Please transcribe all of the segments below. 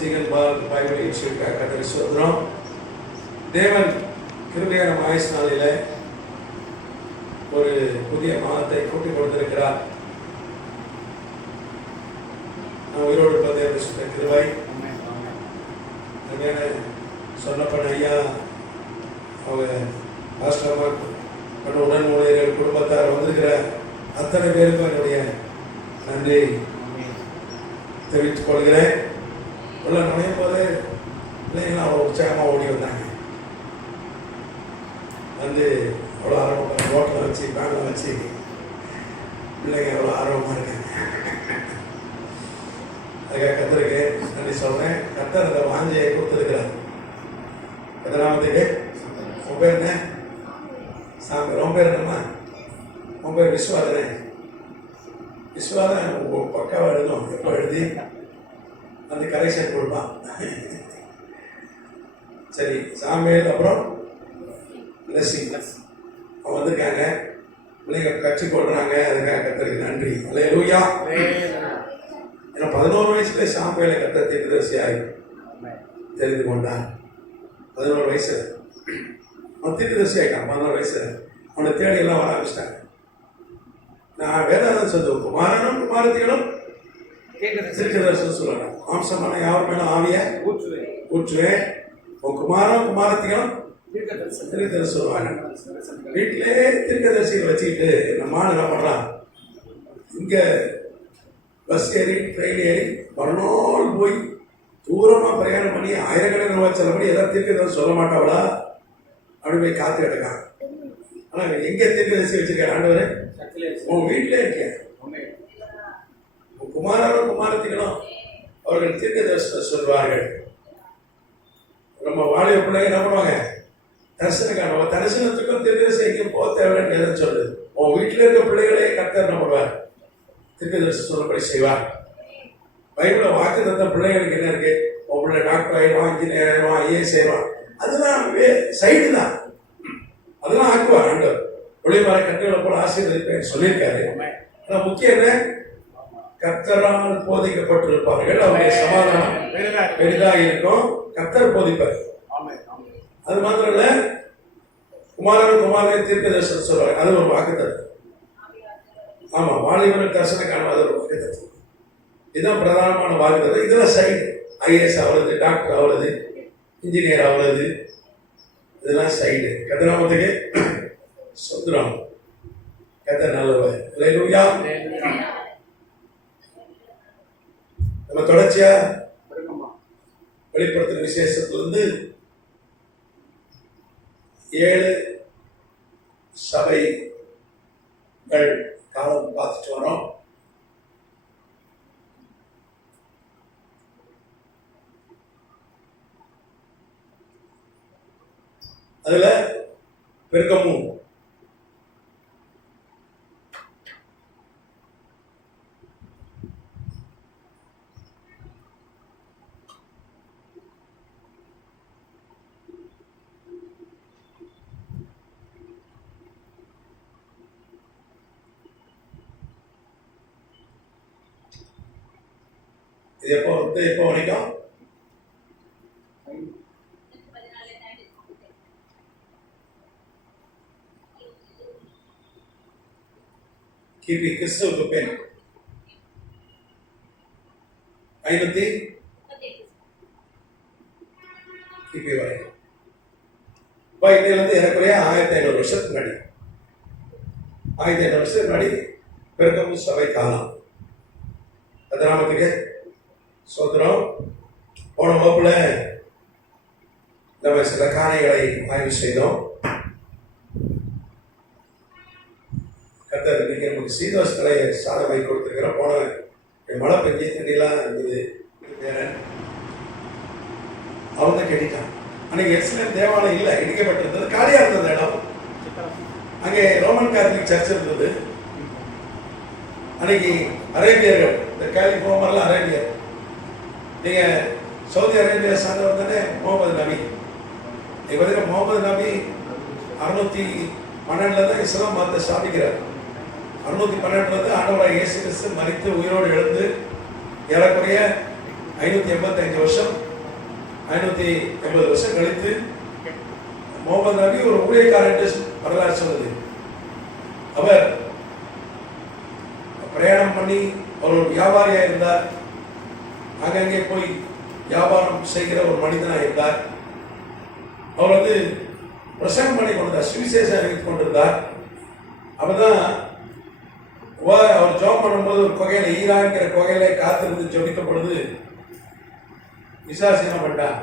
Stegun பால் Bible institute கத்தரி சோதரம். தேவன் கிருபையான ஆயுஷ் நாளில ஒரு புதிய மாதத்தை கூட்டி கொடுத்திருக்கிறார். நான் உயிரோடு இருப்பதை சுத்த கிருபை. சொல்லப்பட்ட ஐயா அவங்க ஆசிரமா உடன் ஊழியர்கள் குடும்பத்தார் வந்திருக்கிற அத்தனை பேருக்கும் என்னுடைய நன்றி தெரிவித்துக் கொள்கிறேன். உள்ள நுழையும் போது பிள்ளைங்களாம் அவ்வளோ உற்சாகமாக ஓடி வந்தாங்க. வந்து அவ்வளோ ஆர்வமாக ரோட்டில் வச்சு பேனில் வச்சு பிள்ளைங்க அவ்வளோ ஆர்வமாக இருக்காங்க. அதுக்காக கத்தருக்கு நன்றி சொல்கிறேன். கத்தர் அந்த வாஞ்சியை கொடுத்துருக்கிறார். எதனாவதுக்கு உன் பேர் என்ன? சாமி. உன் பேர் என்னம்மா? உன் பேர் விஸ்வாதனே. விஸ்வாதன் பக்காவாக எழுதும். எப்போ எழுதி அந்த கரெக்ஷன் கொடுப்பான். சரி, சாமியல் அப்புறம் லெஸ்ஸி அவங்க வந்திருக்காங்க. பிள்ளைங்க கட்சி போடுறாங்க. அதுக்காக கத்தருக்கு நன்றி. அல்லேலூயா. ஏன்னா 11 வயசுல சாமியலை கத்த தீர்க்கதரிசியாய் தெரிந்து கொண்டான். 11 வயசு அவன் தீர்க்கதரிசி ஆகிட்டான். 11 வயசு அவனை தேடி எல்லாம் வர ஆரம்பிச்சிட்டாங்க. நான் வேதாந்தம் சொல்லுவேன், குமாரனும் குமாரத்திகளும் தீர்க்கதரிசனம் சொல்லுவேன். மாம்சமான யார் மேலும் ஆவிய ஊற்றுவேன். உன் குமாரனும் குமாரத்திகளும் தீர்க்கதரிசி சொல்லுவாங்க. வீட்டிலே தீர்க்கதரிசியை வச்சுக்கிட்டு நம்ம ஆள் என்ன பண்ணுறான், இங்கே பஸ் ஏறி ட்ரெயின் ஏறி மறுநாள் போய் தூரமாக பிரயாணம் பண்ணி ஆயிரக்கணக்கில் ரூபாய் செலப்படி எதாவது தீர்க்கதரிசி சொல்ல மாட்டாவளா அப்படி போய் காத்து கிடக்கான். ஆனால் எங்கே தீர்க்கதரிசி வச்சிருக்கேன் ஆண்டவரே? உன் வீட்டிலே இருக்கேன். உன் குமாரனும் குமாரத்திகளும் அவர்கள் தீர்க்கதரிசனம் சொல்வார்கள். நம்ம வாலிப பிள்ளைங்க என்ன பண்ணுவாங்க? தரிசனம் காணுவாங்க. தரிசனத்துக்கும் தீர்க்கதரிசி எங்கேயும் போக தேவைன்னு சொல்லுது. உன் வீட்டில் இருக்க பிள்ளைகளே கர்த்தர் என்ன பண்ணுவார்? தீர்க்கதரிசனம் சொல்லப்படி செய்வார். பைபிளில் வாக்கு தந்த பிள்ளைகளுக்கு என்ன இருக்கு? உன் பிள்ளை டாக்டர் ஆயிடுவான், இன்ஜினியர் ஆயிடுவான், ஐஏஎஸ் ஆயிடுவான். அதெல்லாம் சைடு தான். அதெல்லாம் ஆக்குவார் ஆண்டவர். ஒளிமர கட்டுகளை போல ஆசீர்வதிப்பேன் சொல்லியிருக்காரு. ஆனால் முக்கியம் என்ன? கர்த்தரால் போதிக்கப்பட்டிருப்பார்கள். அவருடைய சமாதானம் பெரிதாக இருக்கும். கர்த்தர் போதிப்பார். அது மாத்திரம் இல்ல, குமாரன் குமாரனை தீர்க்கதரிசனம் சொல்றாங்க. அது ஒரு வாக்குத்தத்தம். ஆமா, வாலிபர்கள் தரிசனம் காணும். அது ஒரு வாக்குத்தத்தம். இதுதான் பிரதானமான வாக்குத்தத்தம். இதெல்லாம் சைடு. ஐஏஎஸ் ஆகுறது, டாக்டர் ஆகுறது, இன்ஜினியர் ஆகுறது, இதெல்லாம் சைடு. கதிராமத்துக்கு சொந்தரம். கதை நல்லவர். அல்லேலூயா. நம்ம தொடர்ச்சியா வெளிப்படுத்தும் விசேஷத்திலிருந்து 7 சபைகள் காலம் பார்த்துட்டு வரோம். அதுல பெருக்கமும் இது எப்போ வரைக்கும்? கிபி கிறிஸ்துவுக்கு பின் 500 கிபி வரை. இதிலிருந்து ஏறக்குறைய 1500 வருஷத்துக்கு முன்னாடி, 1500 வருஷத்துக்கு முன்னாடி பெருக்கமும் சபை காலம். கதிராமத்துக்கு சோதரம். போன வகுப்புல நம்ம சில காரியங்களை ஆய்வு செய்தோம். கத்தர் இன்னைக்கு நமக்கு சீதோஷ்களை சாதனை கொடுத்துருக்கிறோம். போன மழை பெஞ்சு தண்ணிலாம் இருந்தது. அவன் தான் கட்டிட்டான். அன்னைக்கு எருசலேம் தேவாலயம் இல்லை, இடிக்கப்பட்டிருந்தது. காலியாக இருந்தது இடம். அங்கே ரோமன் கேத்தலிக் சர்ச் இருந்தது. அன்னைக்கு அரேபியர்கள், இந்த கேலிஃபோர்மர்லாம் அரேபியர். நீங்க சவுதி அரேபியா சார்ந்தவர் தானே முகமது நபி. நீங்க பார்த்தீங்கன்னா முகமது நபி 612 தான் இஸ்லாம் மதத்தை ஸ்தாபிக்கிறார். 612 ஆண்டவராக இயேசு கிறிஸ்து மரித்து உயிரோடு எழுந்து ஏறக்குறைய 585 வருஷம் 580 வருஷம் கழித்து முகமது நபி ஒரு ஊழியக்காரர் என்று வரலாறு சொல்லுது. அவர் பிரயாணம் பண்ணி அவர் ஒரு வியாபாரியா இருந்தார். அங்கங்கே போய் வியாபாரம் செய்கிற ஒரு மனிதனாக இருந்தார். அவர் வந்து பிரசங்கம் பண்ணி கொண்டிருந்தார், சுவிசேஷம் அறிவித்துக் கொண்டிருந்தார். அப்பதான் அவர் ஜெபம் பண்ணும்போது ஒரு குகையில, ஈரான்கிற குகையில காத்திருந்து ஜெபிக்கும் பொழுது பிசாசு என்ன பண்ணிட்டான்,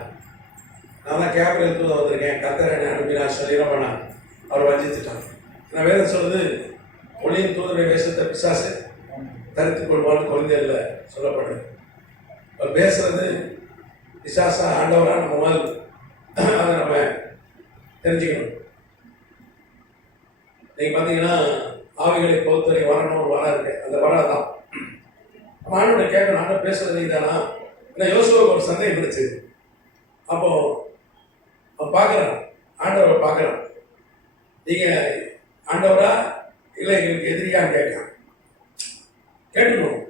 நான் தான் கேபிள் தூத வந்திருக்கேன், கர்த்தர் என்னை அனுப்பினார் சொல்லி என்ன பண்ணான், அவர் வஞ்சித்துட்டான். நான் வேதம் சொல்லுது, ஒளியின் தூதருடைய வேஷத்தை பிசாசு தரித்துக் கொள்வான்னு குழந்தையில சொல்லப்படுது. அவர் பேசுறது பிசாசா ஆண்டவரா நம்ம முதல் அதை நம்ம தெரிஞ்சுக்கணும். நீங்க பாத்தீங்கன்னா ஆவிகளை பொறுத்தவரை வரணும் ஒரு வரம் இருக்கு, அந்த வரம் தான் ஆண்டோட கேட்கணும், ஆண்டோ பேசுறது நீதானா. ஏன்னா யோசுவாவுக்கு ஒரு சந்தேகம் இருந்துச்சு. அப்போ அவன் பார்க்கறான், ஆண்டவரை பார்க்கறான், நீங்க ஆண்டவரா இல்லை எங்களுக்கு எதிரியான்னு கேட்கறான். கேட்டுக்கணும்.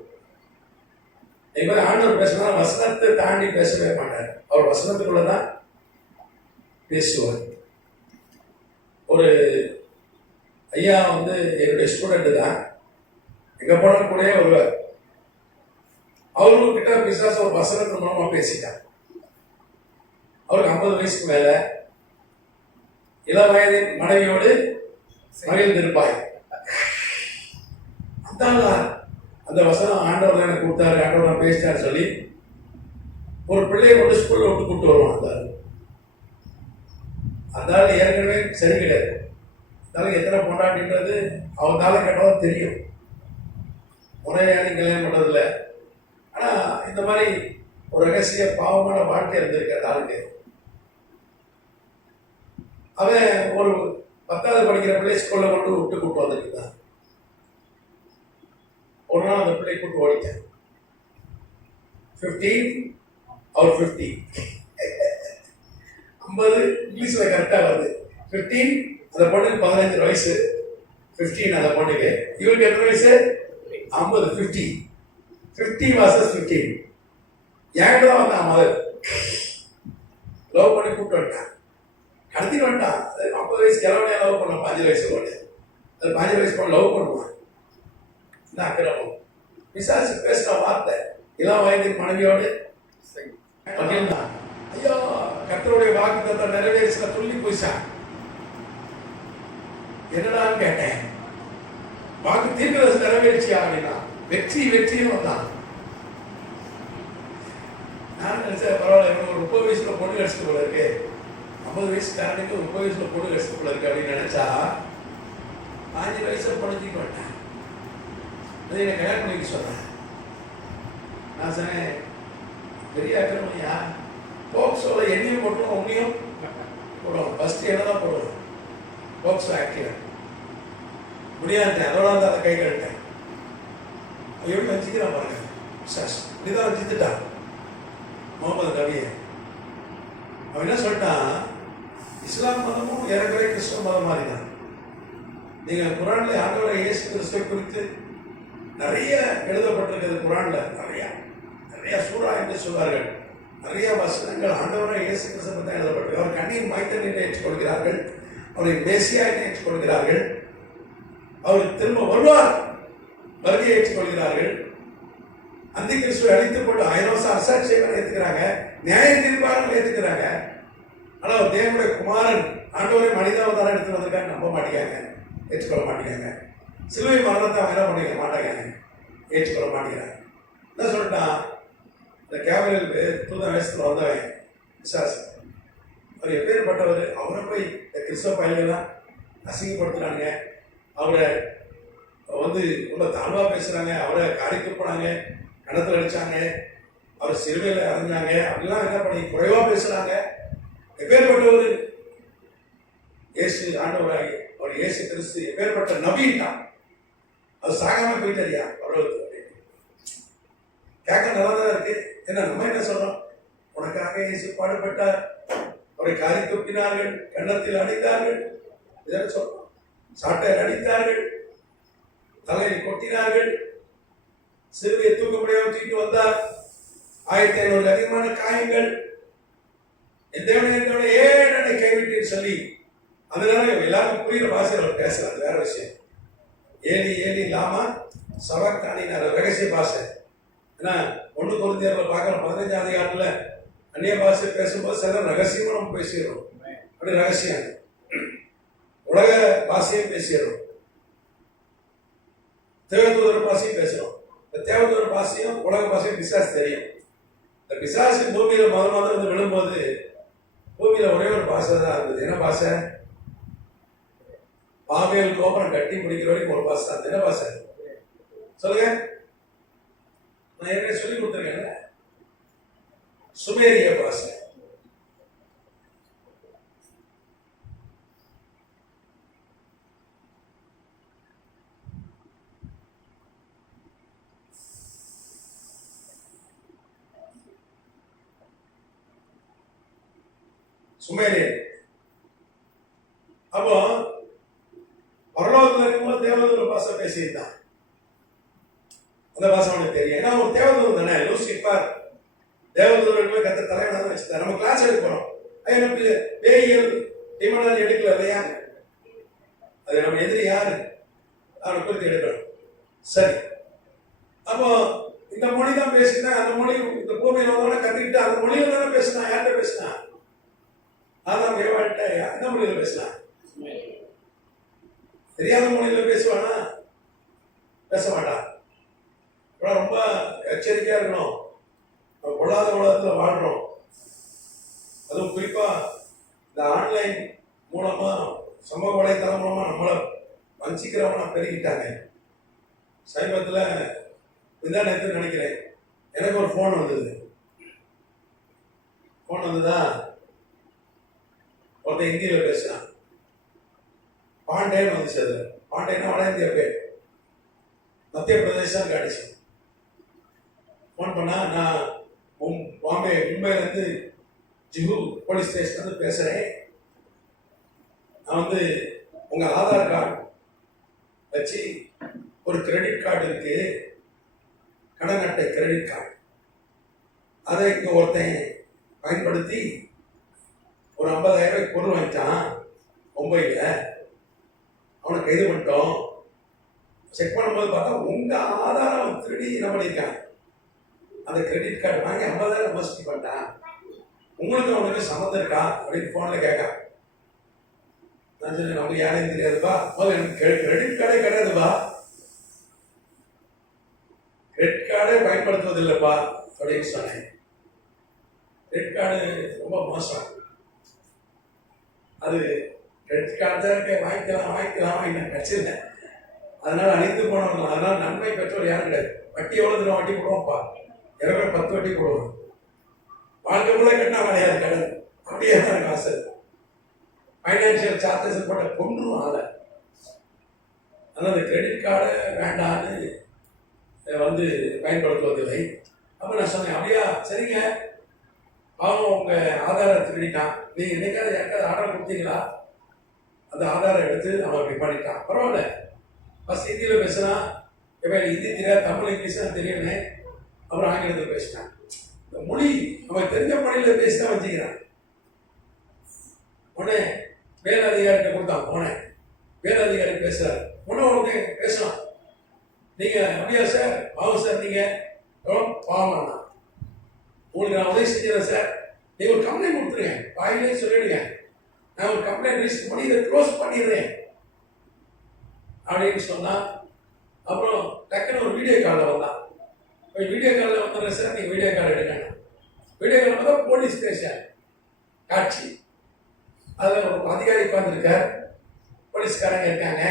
நீங்க ஆண்டவர் பேசினா வசனத்தை தாண்டி பேசவே மாட்டார். அவர் வசனத்துக்குள்ளதான் பேசுவார். ஒரு ஐயா வந்து என்னுடைய ஸ்டூடெண்ட் தான், எங்க போனாலும் கூட வருவார். அவருக்கு கிட்ட பிசாசு ஒரு வசனத்தின் மூலமா பேசிட்டார். அவருக்கு 50 வயசுக்கு மேல, இளம் வயதின் மனைவியோடு மகிழ்ந்திருப்பாய். அந்த வசனம் ஆண்டவர் எனக்கு கொடுத்தாரு, ஆண்டவர் பேசிட்டாரு சொல்லி ஒரு பிள்ளையை கொண்டு ஸ்கூல்ல விட்டு கூப்பிட்டு வருவான். அந்த ஏற்கனவே சரி கிடையாது. அதனால எத்தனை பொண்டாட்டின்றது அவனால கேட்டாலும் தெரியும். முறையான கல்யாணம் பண்றதில்ல. ஆனா இந்த மாதிரி ஒரு ரகசிய பாவமான வாழ்க்கை இருந்திருக்காது ஆளுக்கு. அவன் ஒரு 10வது படிக்கிற பிள்ளை ஸ்கூல்ல கொண்டு விட்டு கூப்பிட்டு வந்துருக்கான். ஒரு நாள் அந்த பிள்ளை கூட்டு ஓடிட்டேன். 15 அவர் 50 50 இங்கிலீஷ்ல கரெக்டா வருது. 15 அந்த பொண்ணுக்கு 15 வயசு, 15 அந்த பொண்ணுக்கு. இவருக்கு எத்தனை வயசு? 50. 50 versus 15. என்கிட்ட தான் வந்தான் முதல். லவ் பண்ணி கூப்பிட்டு வந்துட்டான், கடத்திட்டு வந்துட்டான். 50 வயசு கிழவனே லவ் பண்ண 5 வயசு பொண்ணு. அது 5 வயசு பொண்ணு லவ் பண்ணுவான். அக்கிரமம். பிசாசு பேசுற வார்த்தை இளம் வயதின் மனைவியோடு ஐயோ கர்த்தருடைய வாக்குத்தத்தத்தை நிறைவேறின துள்ளி போயிச்சான். என்னடான்னு கேட்டேன். வாக்கு தீர்க்கதரிசி நிறைவேறிச்சியா அப்படின்னா வெற்றியும் வந்தான். நான் நினைச்சேன் பரவாயில்ல, இவனுக்கு ஒரு 30 வயசுல பொண்ணு கடிச்சிட்டு போல இருக்கு, 50 வயசுக்காரனுக்கு 30 வயசுல பொண்ணு கடிச்சிட்டு போல இருக்கு அப்படின்னு நினைச்சா 5 வயசுல பொண்ணுக்கு வந்துட்டேன். அதை என்னை கல்யாணம் பண்ணிக்க சொன்னேன். நான் சொன்னேன், பெரிய அக்கிரமையா, போக்சோல என்னையும் போட்டுரும் உன்னையும் போடுவோம். ஃபர்ஸ்ட் என்ன தான் போடுவோம், போக்சோ ஆக்டிவ் முடியாது. அதோட வந்து அதை கை கழிட்டேன். எப்படி வச்சுக்கிறான் பாருங்க சாஸ், இப்படிதான் வச்சுட்டான் முகமது நபியை. அவன் என்ன சொல்லிட்டான், இஸ்லாம் மதமும் ஏறக்குறைய கிறிஸ்தவ மதம் மாதிரி தான். நீங்க குரான்ல ஆண்டவரை இயேசு கிறிஸ்துவை குறித்து நிறைய எழுதப்பட்டிருக்கிறது. குரான்ல நிறைய சூரா என்று சொல்வார்கள். நிறைய வசனங்கள் ஆண்டவரை இயேசு கிறிஸ்துவை தான் எழுதப்பட்டிருக்கு. அவர் கண்ணீர் மைத்தன் என்று ஏற்றுக்கொள்கிறார்கள், அவரை மேசியா என்று ஏற்றுக்கொள்கிறார்கள், அவர் திரும்ப வருவார் வருகையை ஏற்றுக்கொள்கிறார்கள், அந்த கிறிஸ்துவை அழித்துக் கொண்டு 1000 வருஷம் அரசாட்சி செய்வார் ஏற்றுக்கிறாங்க, நியாய தீர்ப்பாளர்கள் ஏற்றுக்கிறாங்க. ஆனால் தேவனுடைய குமாரன் ஆண்டவரை மனிதாவதாரம் எடுத்து வந்திருக்காங்க நம்ப மாட்டேங்காங்க, ஏற்றுக்கொள்ள மாட்டேங்காங்க. சிலுவை மரணத்தை அவங்க என்ன பண்ணிக்க மாட்டாங்க, ஏற்றுக்கொள்ள மாட்டேங்கிறாங்க. என்ன சொல்லிட்டான், இந்த கேவலில் தூத வயசுல வந்தவன் விசாசு, அவர் எப்பேற்பட்டவர், அவரை போய் இந்த கிறிஸ்தவ பயிலாம் அசிங்கப்படுத்துறாங்க, அவரை வந்து ரொம்ப தாழ்வா பேசுறாங்க, அவரை காரிக்கு போனாங்க, கணத்துல அடிச்சாங்க, அவர் சிறுவையில் இறந்தாங்க, அப்படிலாம் என்ன பண்ணி குறைவா பேசுறாங்க. எப்பேற்பட்டவர் இயேசு ஆண்டவராகி அவர் இயேசு கிறிஸ்து எப்பேற்பட்ட நபின்ட்டான். அது சாகாம போயிட்டாரியா அவ்வளவு கேட்க நல்லா தான் இருக்கு. என்ன நம்ம என்ன சொல்றோம், உனக்காக இயேசு பாடுபட்டார், அவரை காரி துப்பினார்கள், கன்னத்தில் அடித்தார்கள், இதெல்லாம் சொல்றோம். சாட்டையில் அடித்தார்கள், தலையை கொட்டினார்கள், சிறுவையை தூக்க முடியாம தூக்கிட்டு வந்தார், 1500 அதிகமான காயங்கள். என் தேவனை ஏன் என்னை கைவிட்டேன்னு சொல்லி அதனால எல்லாருக்கும் புரியுற பாஷையில் அவர் பேசுறாரு. வேற விஷயம். ஏலி ஏலி லாமா சவக்கானினார் ரகசிய பாஷை. ஏன்னா 1 கொரிந்தியர்ல பார்க்குற 15ஆம் அதிகாரத்தில் அந்நிய பாஷை பேசும்போது சில ரகசியமா நம்ம பேசிடுறோம். அப்படி ரகசியம் உலக பாஷையும் பேசிடுறோம், தேவதூதர் பாஷையும் பேசுறோம். இந்த தேவதூதர் பாஷையும் உலக பாஷையும் பிசாசு தெரியும். இந்த பிசாசு பூமியில முதல் வந்து விழும்போது பூமியில ஒரே ஒரு பாஷை தான் இருந்தது. என்ன பாஷை? பாபேல் கோபுரம் கட்டி பிடிக்கிற வரைக்கும் ஒரு பாஷை தான். என்ன பாஷை சொல்லுங்க? நான் ஏற்கனவே சொல்லி கொடுத்துருக்கேன். சுமேரிய பாஷை. சுமேரியன். அப்போ பரலோகத்தில் இருக்கும்போது தேவதூதர் பாஷை பேசியிருந்தான். அந்த பாஷை அவனுக்கு தெரியும். ஏன்னா அவன் தேவதூதர் தானே. லூசிஃபர் தேவதூதர்களுமே கத்த தலைவனாக வச்சுட்டார். நம்ம கிளாஸ் எடுக்க போறோம். எனக்கு பேயியல் டிமனால் எடுக்கல இல்லையா? அது நம்ம எதிரி யாரு அவனை குறித்து எடுக்கணும். சரி, அப்போ இந்த மொழி தான் பேசினா, அந்த மொழி இந்த பூமியில வந்தோட கத்துக்கிட்டு அந்த மொழியில தானே பேசினா. யார்கிட்ட பேசினா? அதான் ஏவாட்ட எந்த மொழியில பேசலாம்? தெரியாத மொழியில பேசுவானா? பேச மாட்டான். ரொம்ப எச்சரிக்கையா இருக்கணும். பொல்லாத உலகத்துல வாழ்றோம். அதுவும் குறிப்பா இந்த ஆன்லைன் மூலமா சமூக வலைத்தளம் மூலமா நம்மளை வஞ்சிக்கிறவனா பெருகிட்டாங்க. சமீபத்தில் இதான் நேற்று நினைக்கிறேன், எனக்கு ஒரு ஃபோன் வந்தது. ஃபோன் வந்துதா, ஒருத்தன் இந்தியில பேசுறான். பாண்டேன்னு வந்துச்சு. அது பாண்டேன்னா வட இந்தியா பேர், மத்திய பிரதேசம் காட்டுச்சு. ஃபோன் பண்ணா, நான் மும்பைலேருந்து ஜிஹு போலீஸ் ஸ்டேஷன் வந்து பேசுறேன். நான் வந்து உங்க ஆதார் கார்டு வச்சு ஒரு கிரெடிட் கார்டு இருக்கு, கடன் அட்டை கிரெடிட் கார்டு, அதை இங்க ஒருத்தன் பயன்படுத்தி ஒரு 50,000 ரூபாய்க்கு பொருள் வாங்கிட்டான் மும்பையில். அவனை கைது பண்ணிட்டோம். செக் பண்ணும்போது பார்த்தா உங்க ஆதாரம் திருடி என்ன பண்ணியிருக்கான். அந்த கிரெடிட் கார்டு வாங்கி 50,000 மோசடி பண்ணிட்டான். உங்களுக்கு அவனுக்கு சம்மந்தம் இருக்கா அப்படின்னு போன்ல கேட்க. நான் சொன்னேன், நமக்கு யாரையும் தெரியாதுப்பா, எனக்கு கிரெடிட் கார்டே கிடையாதுப்பா, கிரெடிட் கார்டே பயன்படுத்துவதில்லைப்பா அப்படின்னு சொன்னேன். கிரெடிட் கார்டு ரொம்ப மோசம். அது கிரெடிட் கார்டு தான் இருக்க, வாங்கிக்கலாம் இன்னும் கட்சியில். அதனால அழிந்து போனவங்க. அதனால நன்மை பெற்றோர் யாரும் கிடையாது. வட்டி எவ்வளவு தூரம் வட்டி போடுவோம்ப்பா, 10 வட்டி போடுவோம். வாழ்க்கை கூட கட்டினா கிடையாது கடன். அப்படியே தான் எனக்கு ஆசை. ஃபைனான்சியல் சார்ஜஸ் போட்ட கொண்டுருவோம் அதை. அதனால் அந்த கிரெடிட் கார்டை வேண்டான்னு வந்து பயன்படுத்துவதில்லை. அப்போ நான் சொன்னேன், அப்படியா சரிங்க, அவன் உங்கள் ஆதாரை திருடிட்டான், நீங்கள் என்னைக்காவது யாருக்காவது ஆர்டர் கொடுத்தீங்களா? அந்த ஆதாரை எடுத்து அவன் இப்படி பண்ணிட்டான். பரவாயில்ல, ஃபஸ்ட் ஹிந்தியில் பேசுகிறான். இப்போ ஹிந்தி தெரியாது, தமிழ் இங்கிலீஷ் தான் தெரியுமே. அப்புறம் ஆங்கிலத்தில் பேசினான். இந்த மொழி அவன் தெரிஞ்ச மொழியில் பேசி தான் வச்சுக்கிறான். உடனே மேலதிகாரிகிட்ட கொடுத்தான். போனேன், மேலதிகாரி பேசுகிறார். உடனே பேசலாம். நீங்கள் அப்படியா சார், பாவம் சார், நீங்கள் எவ்வளோ பாவம், உங்களுக்கு நான் உதவி செஞ்சுறேன் சார், நீங்கள் ஒரு கம்ப்ளைண்ட் கொடுத்துருங்க, வாயிலே சொல்லிடுங்க, நான் ஒரு கம்ப்ளைண்ட் ரிஜிஸ்டர் பண்ணி இதை க்ளோஸ் பண்ணிடுறேன் அப்படின்னு சொன்னால். அப்புறம் டக்குன்னு ஒரு வீடியோ காலில் வந்தான். வீடியோ காலில் வந்துடுறேன் சார், நீங்கள் வீடியோ கால் எடுங்க. வீடியோ கால் பார்த்தா போலீஸ் ஸ்டேஷன் காட்சி. அதில் ஒரு அதிகாரி உட்காந்துருக்கார், போலீஸ்காரங்க இருக்காங்க.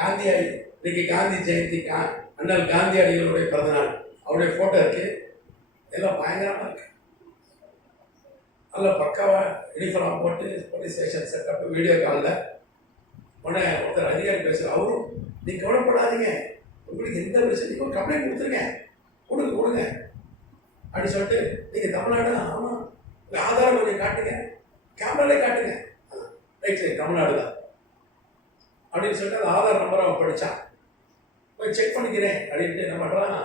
காந்தியாடி, இன்னைக்கு காந்தி ஜெயந்தி, அண்ணல் காந்தியடிகளுடைய பிறந்தநாள், அவருடைய ஃபோட்டோ இருக்கு. எல்லாம் பயங்கரமாக இருக்கு. அதில் பக்காவாக யூனிஃபார்ம் போட்டு போலீஸ் ஸ்டேஷன் செட்டப் வீடியோ காலில். உடனே ஒருத்தர் அதிகாரி பேசுகிற, அவரும் நீங்கள் கவலைப்படாதீங்க, உங்களுக்கு எந்த பிரச்சனைக்கும் கம்ப்ளைண்ட் கொடுத்துருங்க, கொடுங்க அப்படின்னு சொல்லிட்டு, நீங்கள் தமிழ்நாடு, ஆமாம் உங்கள் ஆதாரம் கொஞ்சம் காட்டுங்க, கேமராலே காட்டுங்க, ரைட் சரி தமிழ்நாடு தான் அப்படின்னு சொல்லிட்டு அந்த ஆதார் நம்பரை அவன் படித்தான். போய் செக் பண்ணிக்கிறேன் அப்படின்ட்டு என்ன பண்ணுறான்,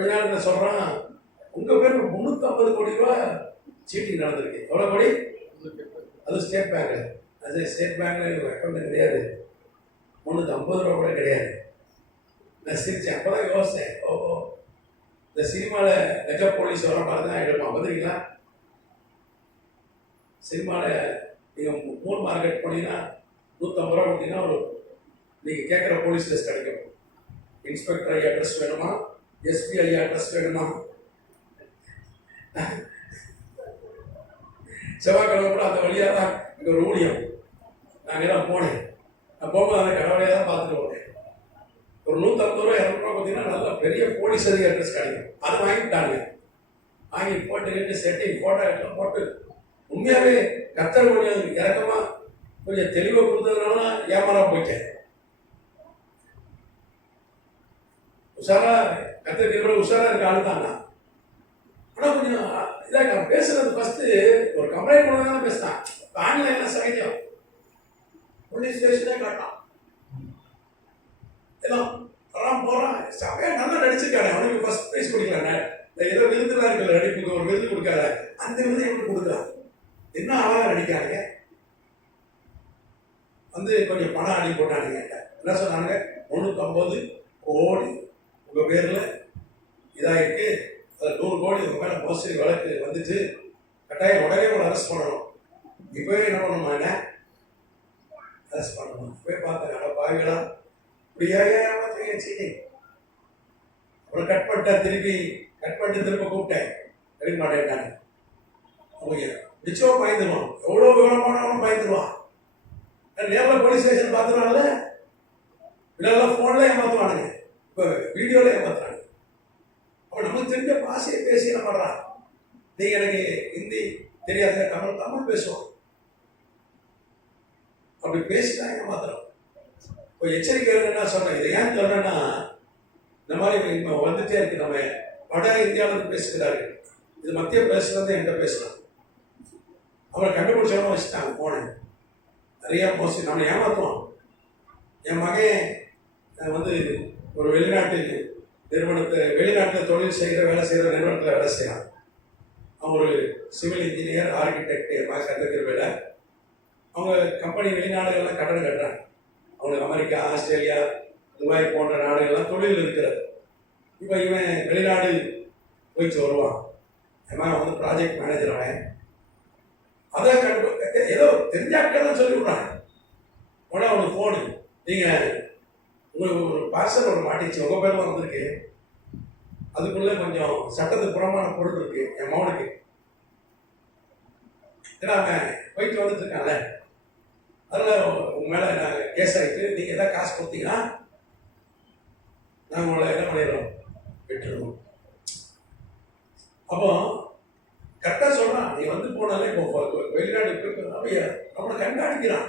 கொஞ்ச நாள் சொல்றான், உங்க பேருக்கு 350 கோடி ரூபாய் சீட்டிங் நடந்திருக்கு. எவ்வளவு கோடி? அது ஸ்டேட் பேங்க். அது ஸ்டேட் பேங்க்ல அக்கௌண்ட் கிடையாது, 350 ரூபா கூட கிடையாது. நான் சிரிச்சேன். அப்பதான் யோசிச்சேன், ஓ இந்த சினிமாவில் கஜ போலீஸ் வர மாதிரி தான் எடுப்பான். வந்துருக்கீங்களா? சினிமாவில் நீங்கள் மூணு மார்க்கெட் போனீங்கன்னா 150 ரூபா கொடுத்தீங்கன்னா ஒரு நீங்கள் கேட்குற போலீஸ் லிஸ்ட் கிடைக்கும். இன்ஸ்பெக்டர் ஐயா அட்ரஸ் வேணுமா, எஸ்பி ஐயா அட்ரஸ் வேணுமா. செவ்வாய்க்கிழமை கூட அந்த வழியாக தான் இங்கே ஒரு ஊழியம் நாங்கள் தான் போனேன். நான் போகும்போது அந்த கடவுளையாக தான் பார்த்துட்டு போனேன். ஒரு 150 ரூபா 200 ரூபா கொடுத்தீங்கன்னா நல்ல பெரிய போலீஸ் அதிகாரி அட்ரஸ் கிடைக்கும். அதை வாங்கிட்டாங்க. வாங்கி போட்டு செட்டிங் போட்டோ எல்லாம் போட்டு உண்மையாகவே கத்தர் கொஞ்சம் இறக்கமாக கொஞ்சம் தெளிவாக கொடுத்ததுனால ஏமாறா போயிட்டேன். உஷாரா கத்திரிக்கிற உஷாரா இருக்க ஆளு தான். ஆனால் கொஞ்சம் இதாக பேசுறது ஃபர்ஸ்ட் ஒரு கம்ப்ளைண்ட் பண்ண தான் பேசினான். ஆன்லைன்ல சகஜம் போலீஸ் ஸ்டேஷனே காட்டான் எல்லாம் வரான் போறான். சபையா நல்லா நடிச்சிருக்காரு. அவனுக்கு ஃபர்ஸ்ட் பிரைஸ் கொடுக்கல. ஏதோ விருதுலாம் இருக்குல்ல, நடிப்புக்கு ஒரு விருது கொடுக்காத, அந்த விருது எப்படி கொடுக்குறான்? என்ன அழகா நடிக்கிறாங்க. வந்து கொஞ்சம் பணம் அடி போட்டானுங்க. என்ன சொன்னாங்க? 350 கோடி உங்க பேர்ல இதாயிருக்கு, அதில் 100 கோடி உங்க மேல மோசடி வழக்கு வந்துச்சு, கட்டாயம் உடனே ஒரு அரெஸ்ட் பண்ணணும். இப்பவே என்ன பண்ணணுமா? என்ன அரெஸ்ட் பண்ணணும். போய் பார்த்தேன் பாவிகளா இப்படியா சீட்டிங். அப்புறம் கட் பண்ணிட்டு திரும்ப கூப்பிட்டேன். எடுக்க மாட்டேன்ட்டாங்க. அவங்க நிச்சயம் பயந்துருவான். எவ்வளோ விவரமானவனும் பயந்துருவான். நேரில் போலீஸ் ஸ்டேஷன் பார்த்துனால இதெல்லாம் ஃபோன்ல ஏமாத்துவானுங்க, இப்போ வீடியோல ஏமாத்துறாங்க. அப்போ நமக்கு தெரிஞ்ச பாஷையை பேசி என்ன பண்ணுறான்? நீங்க எனக்கு ஹிந்தி தெரியாத, தமிழ் பேசுவோம். அப்படி பேசிதான் ஏமாத்துறோம். இப்போ எச்சரிக்கை என்ன சொல்றேன்? இதை ஏன் சொல்றேன்னா, இந்த மாதிரி இப்போ வந்துட்டே இருக்கு. நம்ம வட இந்தியாவிலிருந்து பேசுகிறாரு, இது மத்திய பிரதேசத்துலேருந்து என்கிட்ட பேசலாம். அவரை கண்டுபிடிச்சவங்க வச்சுட்டாங்க. போனேன் நிறைய மோஸ்ட்லி நம்மளை ஏமாற்றுவான். என் மகன் வந்து ஒரு வெளிநாட்டில் தொழில் செய்கிற வேலை செய்கிற நிறுவனத்தில் வேலை செய்யறான். அவன் ஒரு சிவில் இன்ஜினியர், ஆர்கிடெக்ட். என் மகன் கற்றுக்கிற வேலை. அவங்க கம்பெனி வெளிநாடுகள்லாம் கட்டணம் கட்டுறாங்க. அவங்களுக்கு அமெரிக்கா, ஆஸ்திரேலியா, துபாய் போன்ற நாடுகள்லாம் தொழில் இருக்கிறது. இப்போ இவன் வெளிநாடு போயிட்டு வருவான். அவன் வந்து ப்ராஜெக்ட் மேனேஜர். அவன் அதை ஏதோ தெரிஞ்சாக்கதான் சொல்லி விட்றாங்க. உடனே அவனுக்கு ஃபோனு, நீங்கள் உங்களுக்கு ஒரு பார்சல் ஒரு மாட்டிச்சு, உங்கள் பேரில் வந்திருக்கு, அதுக்குள்ளே கொஞ்சம் சட்டத்துக்கு புறமான பொருள் இருக்கு என் மகனுக்கு. ஏன்னா அவன் போயிட்டு வந்துட்டு இருக்கான்ல, அதில் உங்க மேலே நாங்கள் கேஸ் ஆகிட்டு நீங்கள் எதாவது காசு கொடுத்தீங்கன்னா நாங்கள் உங்களை என்ன பண்ணிடுறோம், விட்டுருவோம். அப்போ கரெக்டாக சொல்கிறான். நீ வந்து போனாலே இப்போ வெளிநாடு நம்மளை கண்காணிக்கிறான்.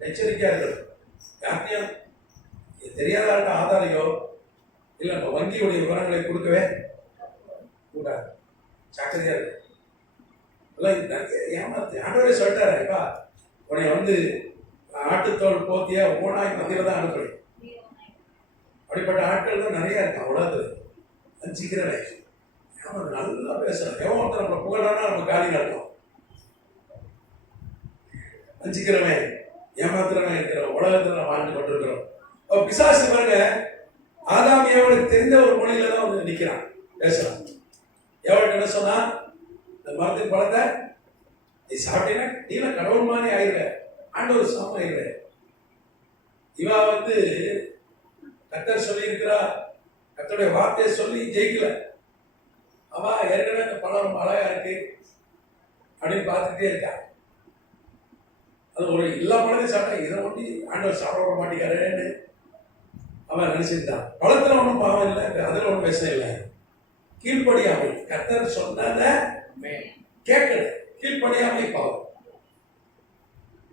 எச்சரிக்கையாக இருக்கிறது. யார்கிட்டையும் தெரியாத ஆதாரையோ இல்லை நம்ம வங்கியுடைய விவரங்களை கொடுக்கவே கூடாது. ஜாக்கிரதையாக இருக்கு. ஏமாத்து ஆண்டவரே சொல்லிட்டாருப்பா, உன்னை வந்து ஆட்டுத்தோல் போத்தியா ஓனாய் மத்தியில தான் அனுப்புறேன். அப்படிப்பட்ட ஆட்கள் தான் நிறைய இருக்கு உலகத்துல. அஞ்சிக்கிறவே நல்லா பேசுறேன். எவன் ஒருத்தர் நம்ம புகழானா நம்ம காலி நடக்கும். அஞ்சிக்கிறவன் ஏமாத்துறவன் இருக்கிற உலகத்துல நம்ம வாழ்ந்து கொண்டிருக்கிறோம். பிசாசு பாருங்க, ஆதாம் ஏவனுக்கு தெரிந்த ஒரு மொழியில தான் வந்து நிக்கிறான், பேசுறான். எவனுக்கு என்ன சொன்னா, இந்த மரத்தின் பழத்தை நீ சாப்பிட்டீங்கன்னா நீல கடவுள் மாதிரி ஆயிடுற, ஆண்டவர் சாமம் ஆயிடுற. இவா வந்து கர்த்தர் சொல்லி இருக்கிறா, கர்த்தருடைய வார்த்தையை சொல்லி ஜெயிக்கல. அவ ஏற்கனவே இந்த பழம் ரொம்ப அழகா இருக்கு அப்படின்னு பார்த்துட்டே இருக்கா. அது ஒரு எல்லா பழத்தையும் சாப்பிட்டா இதை ஒட்டி ஆண்டவர் சாப்பிட விட மாட்டேங்கிறாருன்னு அவன் நினைச்சிருந்தான். பழத்துல ஒன்றும் பாவம் இல்லை, அதுல ஒன்றும் பேச இல்லை. கீழ்ப்படியாமை, கர்த்தர் சொன்னத கேட்கல, கீழ்ப்படியாமை பாவம்.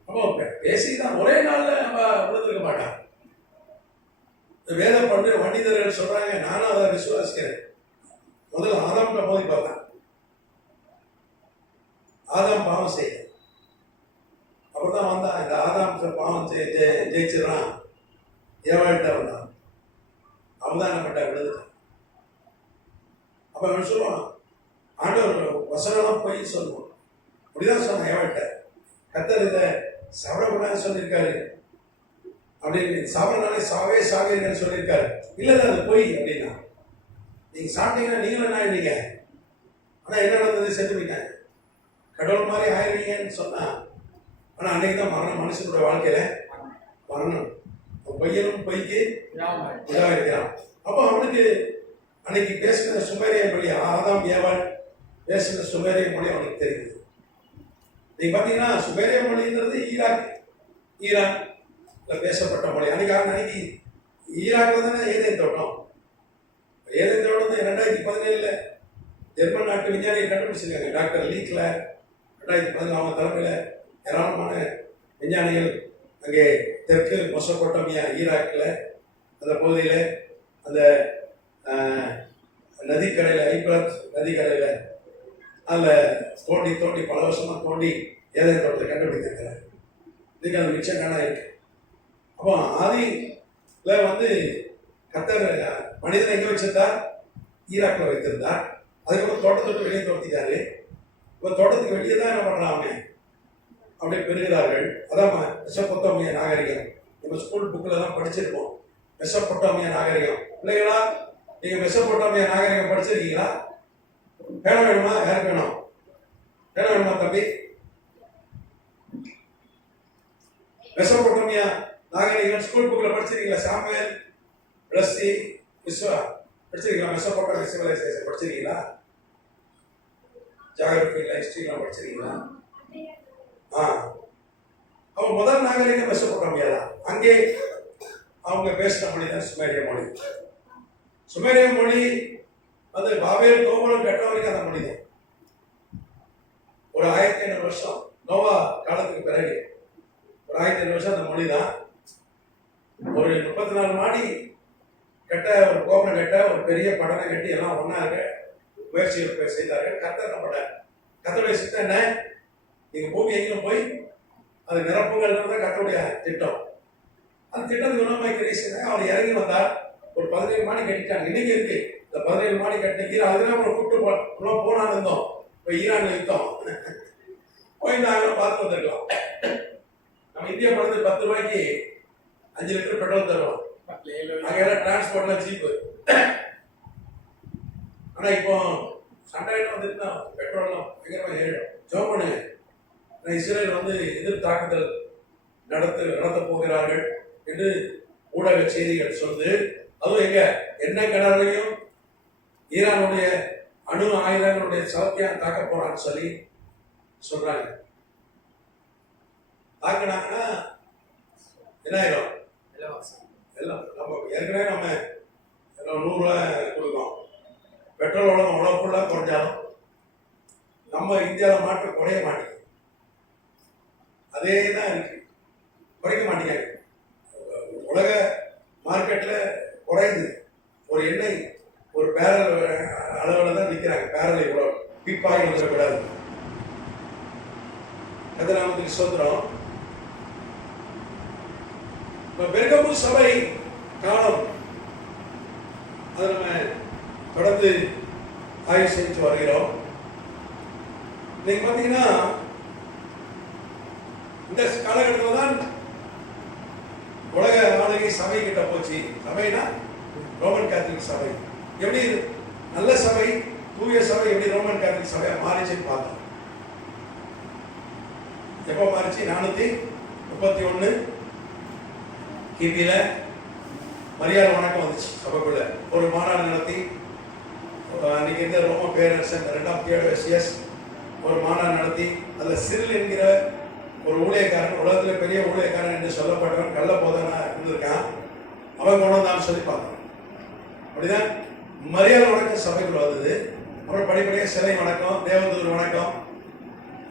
அப்போ பேசிதான் ஒரே நாள்ல நம்ம விழுந்திருக்க மாட்டான். வேத பண்ற மனிதர்கள் சொல்றாங்க, நானும் அதை விசுவாசிக்கிறேன். முதல்ல ஆதாம் போய் பார்த்தேன். ஆதாம் பாவம் செய்ய, அப்பதான் வந்தான். இந்த ஆதாம் பாவம் ஜெயிச்சிடறான், ஏவாழ்கிட்ட வந்தான். அவன் தான் என்ன பண்ண விழுதுட்டான். அப்போ அவன் சொல்லுவான், ஆண்டவர் வசனம்லாம் போய் சொல்லுவோம். அப்படிதான் சொன்னான் ஏவன்ட்ட. கர்த்தர் இதை சாப்பிடக்கூடாதுன்னு சொல்லியிருக்காரு அப்படின்னு, சாப்பிடனாலே சாவே சாவீங்கன்னு சொல்லியிருக்காரு. இல்லை அது போய் அப்படின்னா, நீங்கள் சாப்பிட்டீங்கன்னா நீங்களும் என்ன ஆயிடுவீங்க, ஆனால் என்ன நடந்தது, செத்து போயிட்டாங்க, கடவுள் மாதிரி ஆயிடுவீங்கன்னு சொன்னா. ஆனால் அன்னைக்கு தான் மரணம் மனுஷனோட வாழ்க்கையில மரணம். பையனும் பொய்க்கு இதாக இருக்கிறான். அப்போ அவனுக்கு அன்னைக்கு பேசின சுமேரிய மொழி, ஆதாம் ஏவாள் பேசின சுமேரிய மொழி அவனுக்கு தெரியுது. நீங்க பார்த்தீங்கன்னா சுமேரிய மொழின்றது ஈராக்ல பேசப்பட்ட மொழி. அன்னைக்கு ஈராக்ல தானே ஏதேன் தோட்டம். ஏதேன் தோட்டம் 2017 ஜெர்மன் நாட்டு விஞ்ஞானிகள் கண்டுபிடிச்சிருக்காங்க. டாக்டர் லீக்ல 2017 அவங்க தலைமையில் ஏராளமான விஞ்ஞானிகள் அங்கே தெற்கு மெசொப்பொட்டேமியா ஈராக்கில் அந்த பகுதியில் அந்த நதிக்கரையில், ஐப்ரத் நதிக்கரையில் அதில் தோண்டி பல வருஷமாக தோண்டி ஏதேன் தோட்டத்தை கண்டுபிடித்திருக்கிறார். இன்னைக்கு அது மிச்சம் காண இருக்கு. அப்போ ஆதியில் வந்து கர்த்தர் மனிதனை எங்கே வச்சிருந்தார், ஈராக்கில் வைத்திருந்தார். அதுக்கப்புறம் தோட்டத்தை வெளியே தோர்த்திட்டாரு. இப்போ தோட்டத்துக்கு வெளியே தான் என்ன பண்ணுறாங்க, அப்படியே பெறுகிறார்கள். அதான் மெசொப்பொட்டேமியா நாகரிகம். நம்ம ஸ்கூல் புக்கில் தான் படிச்சிருக்கோம் மெசொப்பொட்டேமியா நாகரிகம். இல்லைங்களா, நீங்கள் மெசொப்பொட்டேமியா நாகரிகம் படிச்சிருக்கீங்களா? பேன வேணுமா? யாருக்கு வேணும்? பேன வேணுமா தம்பி? மெசொப்பொட்டேமியா நாகரிகம் ஸ்கூல் புக்கில் படிச்சிருக்கீங்களா? சாமுவேல், பிரஸ்தி, விஸ்வா படிச்சிருக்கீங்களா? மெசொப்பொட்டேமியா சிவிலைசேஷன் படிச்சிருக்கீங்களா? ஜியோகிராஃபியில் ஹிஸ்ட்ரிலாம் படிச்சிருக்கீங்களா? அவ முதல் நாகரிகம் மெசொப்பொட்டேமியா தான். அங்கே அவங்க பேசின மொழி தான் சுமேரிய மொழி. சுமேரிய மொழி அது பாபேல் கோபுரம் கட்ட வரைக்கும் அந்த மொழி தான். ஒரு 1500 வருஷம் நோவா காலத்துக்கு பிறகு ஒரு 1500 வருஷம் அந்த மொழி தான். ஒரு 34 மாடி கட்ட, ஒரு கோபுரம் கட்ட, ஒரு பெரிய படனை கட்டி எல்லாம் ஒன்னாக முயற்சிகள் செய்தார்கள். கர்த்தருடைய சித்தம் என்ன, நீங்க பூமி எங்கேயும் போய் அது நிரப்புகள் கர்த்தருடைய திட்டம். அந்த திட்டத்துக்கு உணவு அவர் இறங்கி வந்தார். ஒரு 17 மாடி கட்டிட்டாங்க. இன்னைக்கு இருக்கு இந்த 17 மாடி கட்டின அதுதான் அவங்களை கூப்பிட்டு போனான்னு இருந்தோம். இப்போ ஈரான் யுத்தம் போயிருந்தாங்க, பார்த்து வந்துருக்கலாம். நம்ம இந்தியா படத்து 10 ரூபாய்க்கு 5 லிட்டர் பெட்ரோல் தருவோம். அங்கே டிரான்ஸ்போர்ட்லாம் சீப்பு. ஆனால் இப்போ சண்டை வந்துட்டுனா பெட்ரோல்லாம் பயங்கரமாக ஏறிடும். ஜோம் பண்ணுங்க, இஸ்ரேல் வந்து எதிர் தாக்குதல் நடத்த போகிறார்கள் என்று ஊடக செய்திகள் சொல்லுது. அதுவும் எங்க என்ன கடலையும் ஈரானுடைய அணு ஆயுதங்களுடைய சவத்தியம் தாக்க போறான்னு சொல்லி சொல்றாங்க. தாக்கினாங்கன்னா என்ன ஆயிரும், எல்லாம் நம்ம ஏற்கனவே நம்ம 100 ரூபாய் கொடுக்கோம். பெட்ரோல் உலகம் உழவு ஃபுல்லாக குறைஞ்சாலும் நம்ம இந்தியாவில் மாற்றம் குறைய மாட்டேங்குது. அதே தான் இருக்கு, குறைக்க மாட்டேங்காங்க. உலக மார்க்கெட்டில் குறையுது. ஒரு எண்ணெய் ஒரு பேரல் அளவில் தான் விற்கிறாங்க. பேரலை கூட பிப்பாகி வந்துடக்கூடாது. அது நமக்கு சுதந்திரம். இப்போ பெருகமு சபை காலம் அதை நம்ம தொடர்ந்து ஆய்வு செஞ்சு வருகிறோம். இன்னைக்கு பார்த்தீங்கன்னா இந்த காலகட்டத்தில் தான் உலக ஆளுகை சபை கிட்ட போச்சு. சபைனா ரோமன் கேத்தலிக் சபை. எப்படி நல்ல சபை, தூய சபை எப்படி ரோமன் கேத்தலிக் சபையா மாறிச்சுன்னு பார்த்தோம். எப்போ மாறிச்சு? 431 கிபியில மரியாதை வணக்கம் வந்துச்சு. சபைக்குள்ள ஒரு மாநாடு நடத்தி அன்னைக்கு இருந்த ரோம பேரரசன் 2ஆம் தியோடோசியஸ் ஒரு மாநாடு நடத்தி அதில் சிறில் என்கிற ஒரு ஊழியக்காரன், உலகத்தில் பெரிய ஊழியக்காரன் என்று சொல்லப்பட்டவன் கள்ள போதனா இருந்திருக்கான். அவன் கொண்டு வந்தான்னு சொல்லி பார்த்தோம். அப்படிதான் மரியாதை வணக்கம் சபைக்குள்ள வந்தது. அப்புறம் படிப்படியாக சிலை வணக்கம், தேவதூர் வணக்கம்,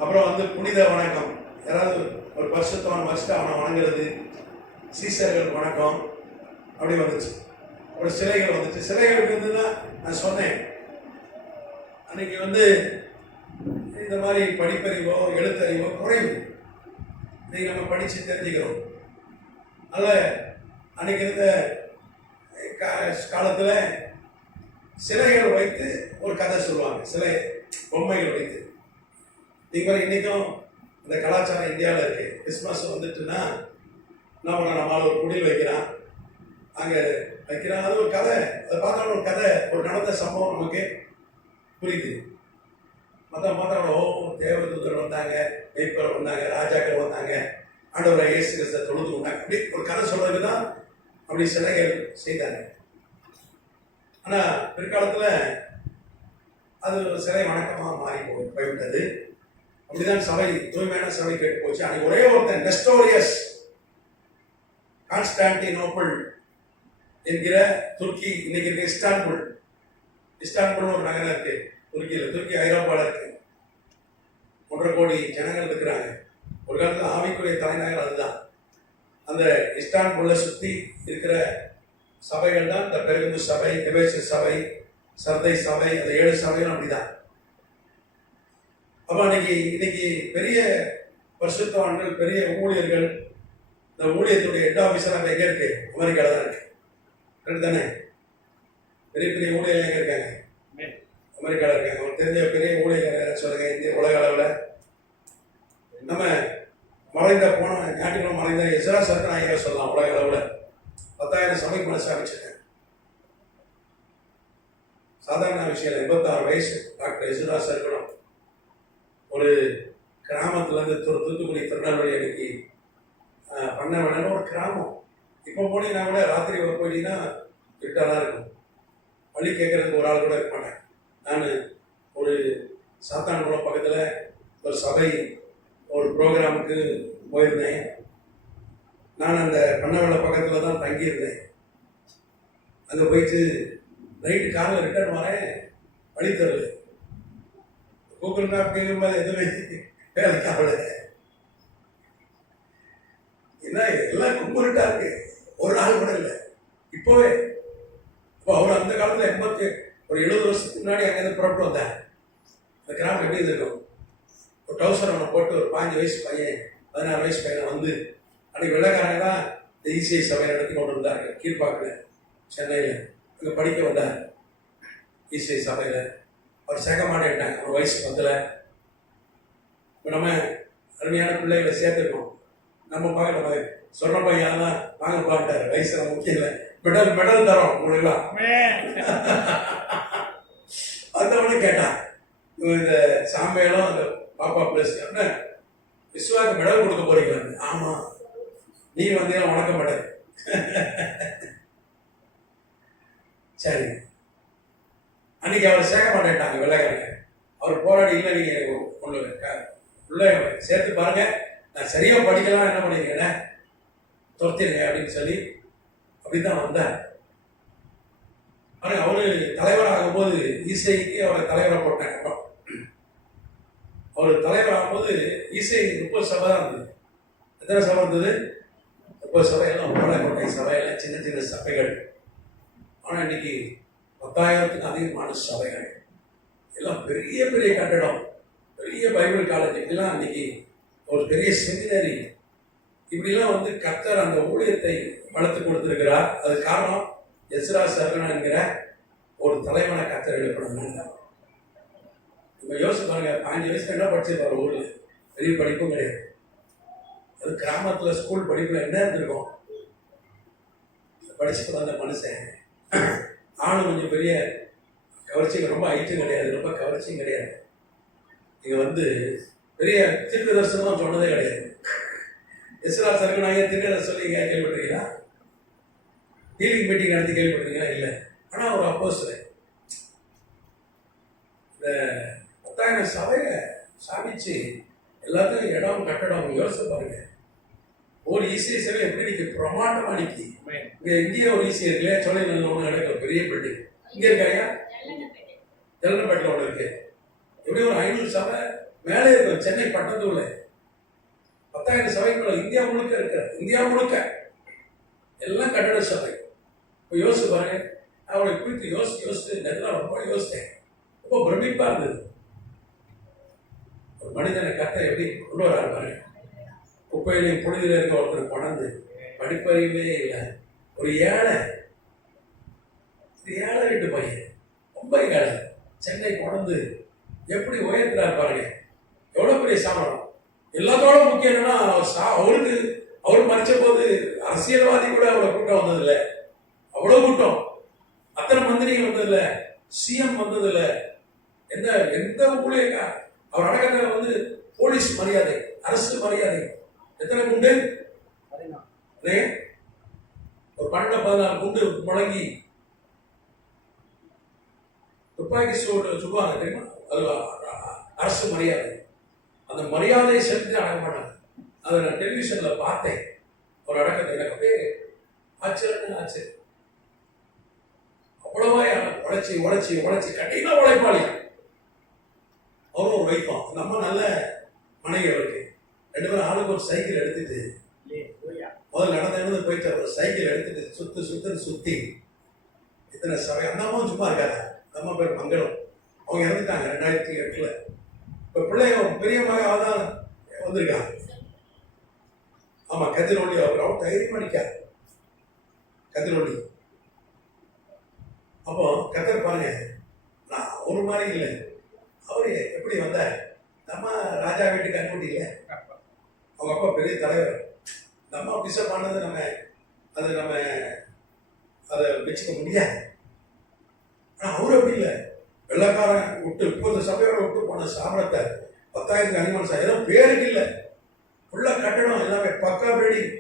அப்புறம் வந்து புனித வணக்கம், யாராவது ஒரு பரிசுத்தவன் வச்சுட்டு அவனை வணங்குறது, சீசர்கள் வணக்கம், அப்படி வந்துச்சு. அப்புறம் சிலைகள் வந்துச்சு. சிலைகள் எப்படி இருந்ததுன்னா நான் சொன்னேன் அன்னைக்கு வந்து இந்த மாதிரி படிப்பறிவோ எழுத்தறிவோ குறைவு. இன்னைக்கு நம்ம படித்து தெரிஞ்சுக்கிறோம். அதனால் அன்னைக்கு இருந்த காலத்தில் சிலைகள் வைத்து ஒரு கதை சொல்லுவாங்க, சிலை பொம்மைகள் வைத்து. நீங்கள் இன்னைக்கும் இந்த கலாச்சாரம் இந்தியாவில் இருக்கு. கிறிஸ்மஸ் வந்துட்டுன்னா என்ன பண்ண, நம்மளால் ஒரு குடில் வைக்கிறான், அங்கே வைக்கிறான், அது ஒரு கதை. அதை பார்த்தாலும் ஒரு கதை, ஒரு நடந்த சம்பவம் நமக்கு புரியுது. மற்றவங்களோ தேவதூதர் வந்தாங்க, மெய்ப்பர் வந்தாங்க, ராஜாக்கள் வந்தாங்க, ஆண்டவரை இயேசு கிறிஸ்துவை தொழுது வந்தாங்க, அப்படி ஒரு கதை சொல்றதுக்கு தான் அப்படி சிலைகள் செய்தாங்க. ஆனால் பிற்காலத்தில் அது சிலை வணக்கமாக மாறி போய்விட்டது. அப்படிதான் சபை, தூய்மையான சபை கேட்டு போச்சு. அன்னைக்கு ஒரே ஒருத்தன் நெஸ்டோரியஸ் கான்ஸ்டான்டினோபிள் என்கிற துருக்கி, இன்னைக்கு இருக்கு இஸ்தான்புல். இஸ்தான்புல்னு ஒரு நகரம் இருக்கு துருக்கியில். துருக்கி ஐரோப்பாவில் இருக்கு. 1.5 கோடி ஜனங்கள் இருக்கிறாங்க. ஒரு காலத்தில் ஆவிக்குரிய தலைநகர் அதுதான். அந்த இஸ்தான்புல்லை சுற்றி இருக்கிற சபைகள் தான் இந்த பெருகுந்து சபை, எபேசு சபை, சர்தை சபை, அந்த 7 சபைகளும் அப்படிதான். அப்போ இன்னைக்கு பெரிய பரிசுத்தவான்கள், பெரிய ஊழியர்கள், இந்த ஊழியத்துடைய ஹெட் ஆஃபீஸர் அங்கே எங்கே இருக்கு? அமெரிக்காவில் தான் இருக்கு. கரெக்ட் தானே? பெரிய பெரிய ஊழியர்கள் எங்கே இருக்காங்க? அமெரிக்காவில் இருக்காங்க. அவங்க தெரிஞ்ச பெரிய ஊழியர்கள் சொல்லுங்க. இந்திய உலக அளவில் நம்ம மறைந்த போன ஞாயிற்றுக்கிழமை மறைந்த எஸ்ரா சர்க்கநாயகா சொல்லலாம். உலக அளவில் 10,000 சபைக்கு மேலே ஸ்தாபிச்சிருக்கேன். சாதாரண விஷயம். 86 வயசு டாக்டர் எஸ்ரா சர்க்கனம் ஒரு கிராமத்துலேருந்து தூத்துக்குடி திருநெல்வேலி அன்னைக்கு பண்ண வேணும்னு ஒரு கிராமம். இப்போ போனீங்கன்னா கூட ராத்திரி போயிட்டீங்கன்னா இருட்டாக இருக்கும். வழி கேட்கறதுக்கு ஒரு ஆள் கூட இருக்க மாட்டேன். நான் ஒரு சாத்தான்குளம் பக்கத்தில் ஒரு சபை ஒரு ப்ரோக்ராமுக்கு போயிருந்தேன். நான் அந்த பண்ணவள பக்கத்தில் தான் தங்கியிருந்தேன். அங்கே போயிட்டு நைட்டு காலையில் ரிட்டர்ன் வரேன், வழி தரல. கூகுள் மேப் கேட்கும்போது எதுவுமே வேலைக்கு ஆகல. என்ன எல்லாம் கும்பிட்டா இருக்கு, ஒரு நாள் கூட இல்லை. இப்போவே இப்போ அவர் அந்த காலத்தில் ஒரு 70 வருஷத்துக்கு முன்னாடி அங்கேருந்து புறப்பட்டு வந்தார். அந்த கிராமம் எப்படி இருக்கும்? ஒரு டவுசர் ஒன்று போட்டு ஒரு 15 வயசு பையன், 16 வயசு பையனை வந்து அன்றைக்கி வெள்ளைக்காரங்க தான் இந்த இசிஐ சபையை நடத்தி கொண்டு இருந்தார்கள். கீழ்பாக்கில் சென்னையில் அங்கே படிக்க வந்தார். இசிஐ சபையில் அவர் சேர்க்க மாட்டேன்ட்டாங்க. ஒரு வயசு 10. இப்போ நம்ம அருமையான பிள்ளைகளை சேர்த்துருக்கோம். நம்ம பார்க்க நம்ம சொல்ற பையன் தான் வாங்க பாட்டாரு. வயசுல முக்கியம் இல்லை, மெடல் தரோம் உங்களுக்குலாம். வந்தவனே கேட்டான், இந்த சாமியாலும் அந்த பாப்பா பிளஸ் விஸ்வாக்கு மெடல் கொடுக்க போறீங்க? ஆமா, நீ வந்தீங்கன்னா உனக்க மாட்டேன். சரி, அன்னைக்கு அவரை சேர்க்க மாட்டேன்ட்டாங்க வெள்ளைக்காரங்க. அவர் போராடி, இல்லை நீங்க ஒன்று உள்ள சேர்த்து பாருங்க, நான் சரியா படிக்கலாம், என்ன பண்ணிருக்கேன் துரத்திருங்க அப்படின்னு சொல்லி அப்படிதான் வந்தார். ஆனால் அவரு தலைவர் ஆகும்போது இசைக்கு அவரை தலைவராக போட்டாங்க. அப்புறம் அவர் தலைவர் ஆகும்போது இசை 30 சபை தான் இருந்தது. எத்தனை சபை இருந்தது? 30 சபையெல்லாம் கோட்டை சபையெல்லாம் சின்ன சின்ன சபைகள். ஆனால் இன்னைக்கு 10,000த்துக்கும் அதிகமான சபைகள், எல்லாம் பெரிய பெரிய கட்டடம், பெரிய பைபிள் காலேஜ், இப்படிலாம் இன்னைக்கு ஒரு பெரிய செமினரி, இப்படிலாம் வந்து கர்த்தர் அந்த ஊழியத்தை வளர்த்து கொடுத்திருக்கிறார். அது காரணம் எஸ்ரா சர்க்கனா என்கிற ஒரு தலைவனை கர்த்தர் எழுப்பணும். இப்போ யோசிச்சு பாருங்க, 5 வயசுல என்ன படிச்சிருப்பாரு? ஊரில் பெரிய படிப்பும் கிடையாது. அது கிராமத்தில் ஸ்கூல் படிப்பில் என்ன இருந்திருக்கும்? படிச்சுட்டு வந்த மனுஷன். ஆணும் கொஞ்சம் பெரிய கவர்ச்சியும், ரொம்ப ஐட்டும் கிடையாது, ரொம்ப கவர்ச்சியும் கிடையாது. இங்கே வந்து பெரிய தீர்க்க தரிசனம் சொன்னதே கிடையாது. எஸ்ரா சர்க்கனாக தீர்க்க சொல்லி கேள்விப்பட்டிருக்கீங்களா? ஹீலிங் மீட்டிங் நடத்தி கேள்விப்பட்டிருக்கீங்களா? இல்லை. ஆனால் ஒரு அப்போஸ்தலன் இந்த 10,000 சபையை சாமிச்சு எல்லாத்தையும் இடம் கட்டடம் யோசிச்சு பாருங்க. ஒரு ஈஸிய சபை எப்படி நிற்க பிரமாண்டமா நிற்கி. இங்கே இந்திய ஒரு ஈஸியா இருக்குல்லையா, சொல்ல நல்ல ஒன்று நடக்கிற பெரிய பில்டிங் இங்கே இருக்காயா? ஜெல்லப்பேட்டில் ஒன்று இருக்கு. எப்படி ஒரு 500 சபை மேலே இருக்கும். சென்னை பட்டத்தூர்ல 10,000 சபைக்குள்ள இந்தியா முழுக்க இருக்கிற, இந்தியா முழுக்க எல்லாம் கட்டட சபை. இப்போ யோசிச்சு பாருங்க. அவளை குறித்து யோசிச்சு நேரத்தில் ரொம்ப யோசித்தேன். ரொம்ப பிரமிப்பா இருந்தது. ஒரு மனிதனை கர்த்தர் எப்படி கொண்டு வராரு பாருங்க. குப்பையிலையும் புனிதில இருக்க ஒருத்தர் கொண்டாந்து, படிப்பறிவே இல்லை, ஒரு ஏழை வீட்டு பையன், ரொம்ப ஏழை. சென்னை கொண்டு எப்படி உயர்த்துறாரு பாருங்க, எவ்வளவு பெரிய சாமரம். எல்லாத்தோட முக்கியம் என்னன்னா அவருக்கு அவர் மறிச்ச போது அரசியல்வாதி கூட அவ்வளவு கூட்டம் வந்ததில்லை, அவ்வளவு கூட்டம், அத்தனை மந்திரிகள் வந்ததில்லை, சிஎம் வந்ததில்லை, எந்த ஊழியங்க அவர் அடக்கத்தில் போலீஸ் மரியாதை, அரசு மரியாதை. எத்தனை குண்டு? ஒரு 12-14 குண்டு முழங்கி துப்பாக்கி சொல்லுவாங்க தெரியுமா, அது அரசு மரியாதை. அந்த மரியாதையை செலுத்தி அடக்க மாட்டாங்க. அதை நான் டெலிவிஷன்ல பார்த்தேன் ஒரு அடக்கத்தை. எனக்கு அப்படியே ஆச்சரியம் ஆச்சரியம். அவ்வளவா உழைச்சி உழைச்சி உழைச்சி கண்டிப்பா உழைப்பாளியா. அவரும் உழைப்பான். நம்ம நல்ல மனைவி அவருக்கு. 2 பேரும் ஆளுக்கு ஒரு சைக்கிள் எடுத்துட்டு முதல்ல நடந்து போயிட்டு ஒரு சைக்கிள் எடுத்துட்டு சுத்தி இத்தனை சபை. அந்த அம்மாவும் சும்மா இருக்காங்க. அந்த அம்மா பேர் மங்களம். அவங்க இறந்துட்டாங்க 2008. இப்ப பிள்ளைய பெரிய மகன் தான் வந்திருக்காங்க. ஆமா, கதிரொலி. அவர் தைரியம் அடிக்கார் கதிரொலி. அப்போ கத்தர் பாருங்க, நான் ஒரு மாதிரி இல்லை. அவரு எப்படி வந்தார்? நம்ம ராஜா வீட்டுக்கு அனுப்பி இல்லை, அவங்க அப்பா பெரிய தலைவர். நம்ம பிசப் ஆனது நம்ம அதை வச்சுக்க முடியாது. ஆனால் அவரு அப்படி இல்லை. வெள்ளக்காரன் விட்டு இப்போது சபையோட விட்டு போன சாமரத்தை 10,000 அனிமல்ஸ் ஏதோ பேருக்கு இல்லை, ஃபுல்லா கட்டணம் எல்லாமே பக்கா பில்டிங்.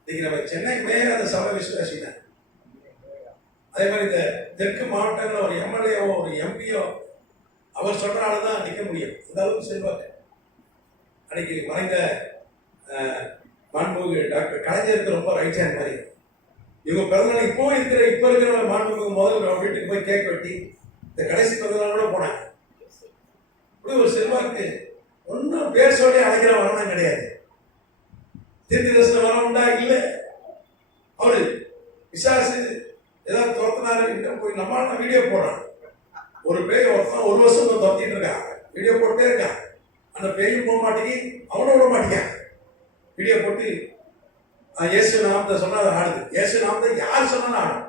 இன்னைக்கு நம்ம சென்னை மேயர் அந்த சபை விசுவாசினார். அதே மாதிரி இந்த தெற்கு மாவட்டங்களில் ஒரு எம்எல்ஏவோ ஒரு எம்பியோ அவர் சொல்றால்தான் நிற்க முடியும். இந்த அளவுக்கு செல்வாக்கு. அன்னைக்கு மறைந்த மாண்புமிகு டாக்டர் கலைஞருக்கு ரொம்ப ரைட் ஹேண்ட் மாதிரி. இவங்க பிறந்தநாள் இப்போ இருக்கிற மாண்புமிகு முதல்வர் வீட்டுக்கு போய் கேக் வெட்டி இந்த கடைசி பிறந்தநாள் கூட போனாங்க. இப்படி ஒரு செல்வாக்கு. ஒன்றும் பேர் சொல்லி அழைக்கிற வரணும் கிடையாது. தீர்க்க தரிசன வரம் உண்டா? இல்லை. அவரு விசாரிச்சு ஏதாவது துரத்தினாரு போய் நம்மளால வீடியோ போடுறான். ஒரு பேய் ஒருத்தன் 1 வருஷம் துரத்திட்டு இருக்கான், வீடியோ போட்டே இருக்கான். அந்த பேயும் போக மாட்டேங்கி, அவனும் விட மாட்டேங்க. வீடியோ போட்டு இயேசு நாமத்தை சொன்னா அது ஆடுது. இயேசு நாமத்தை யார் சொன்னாலும் ஆடும்.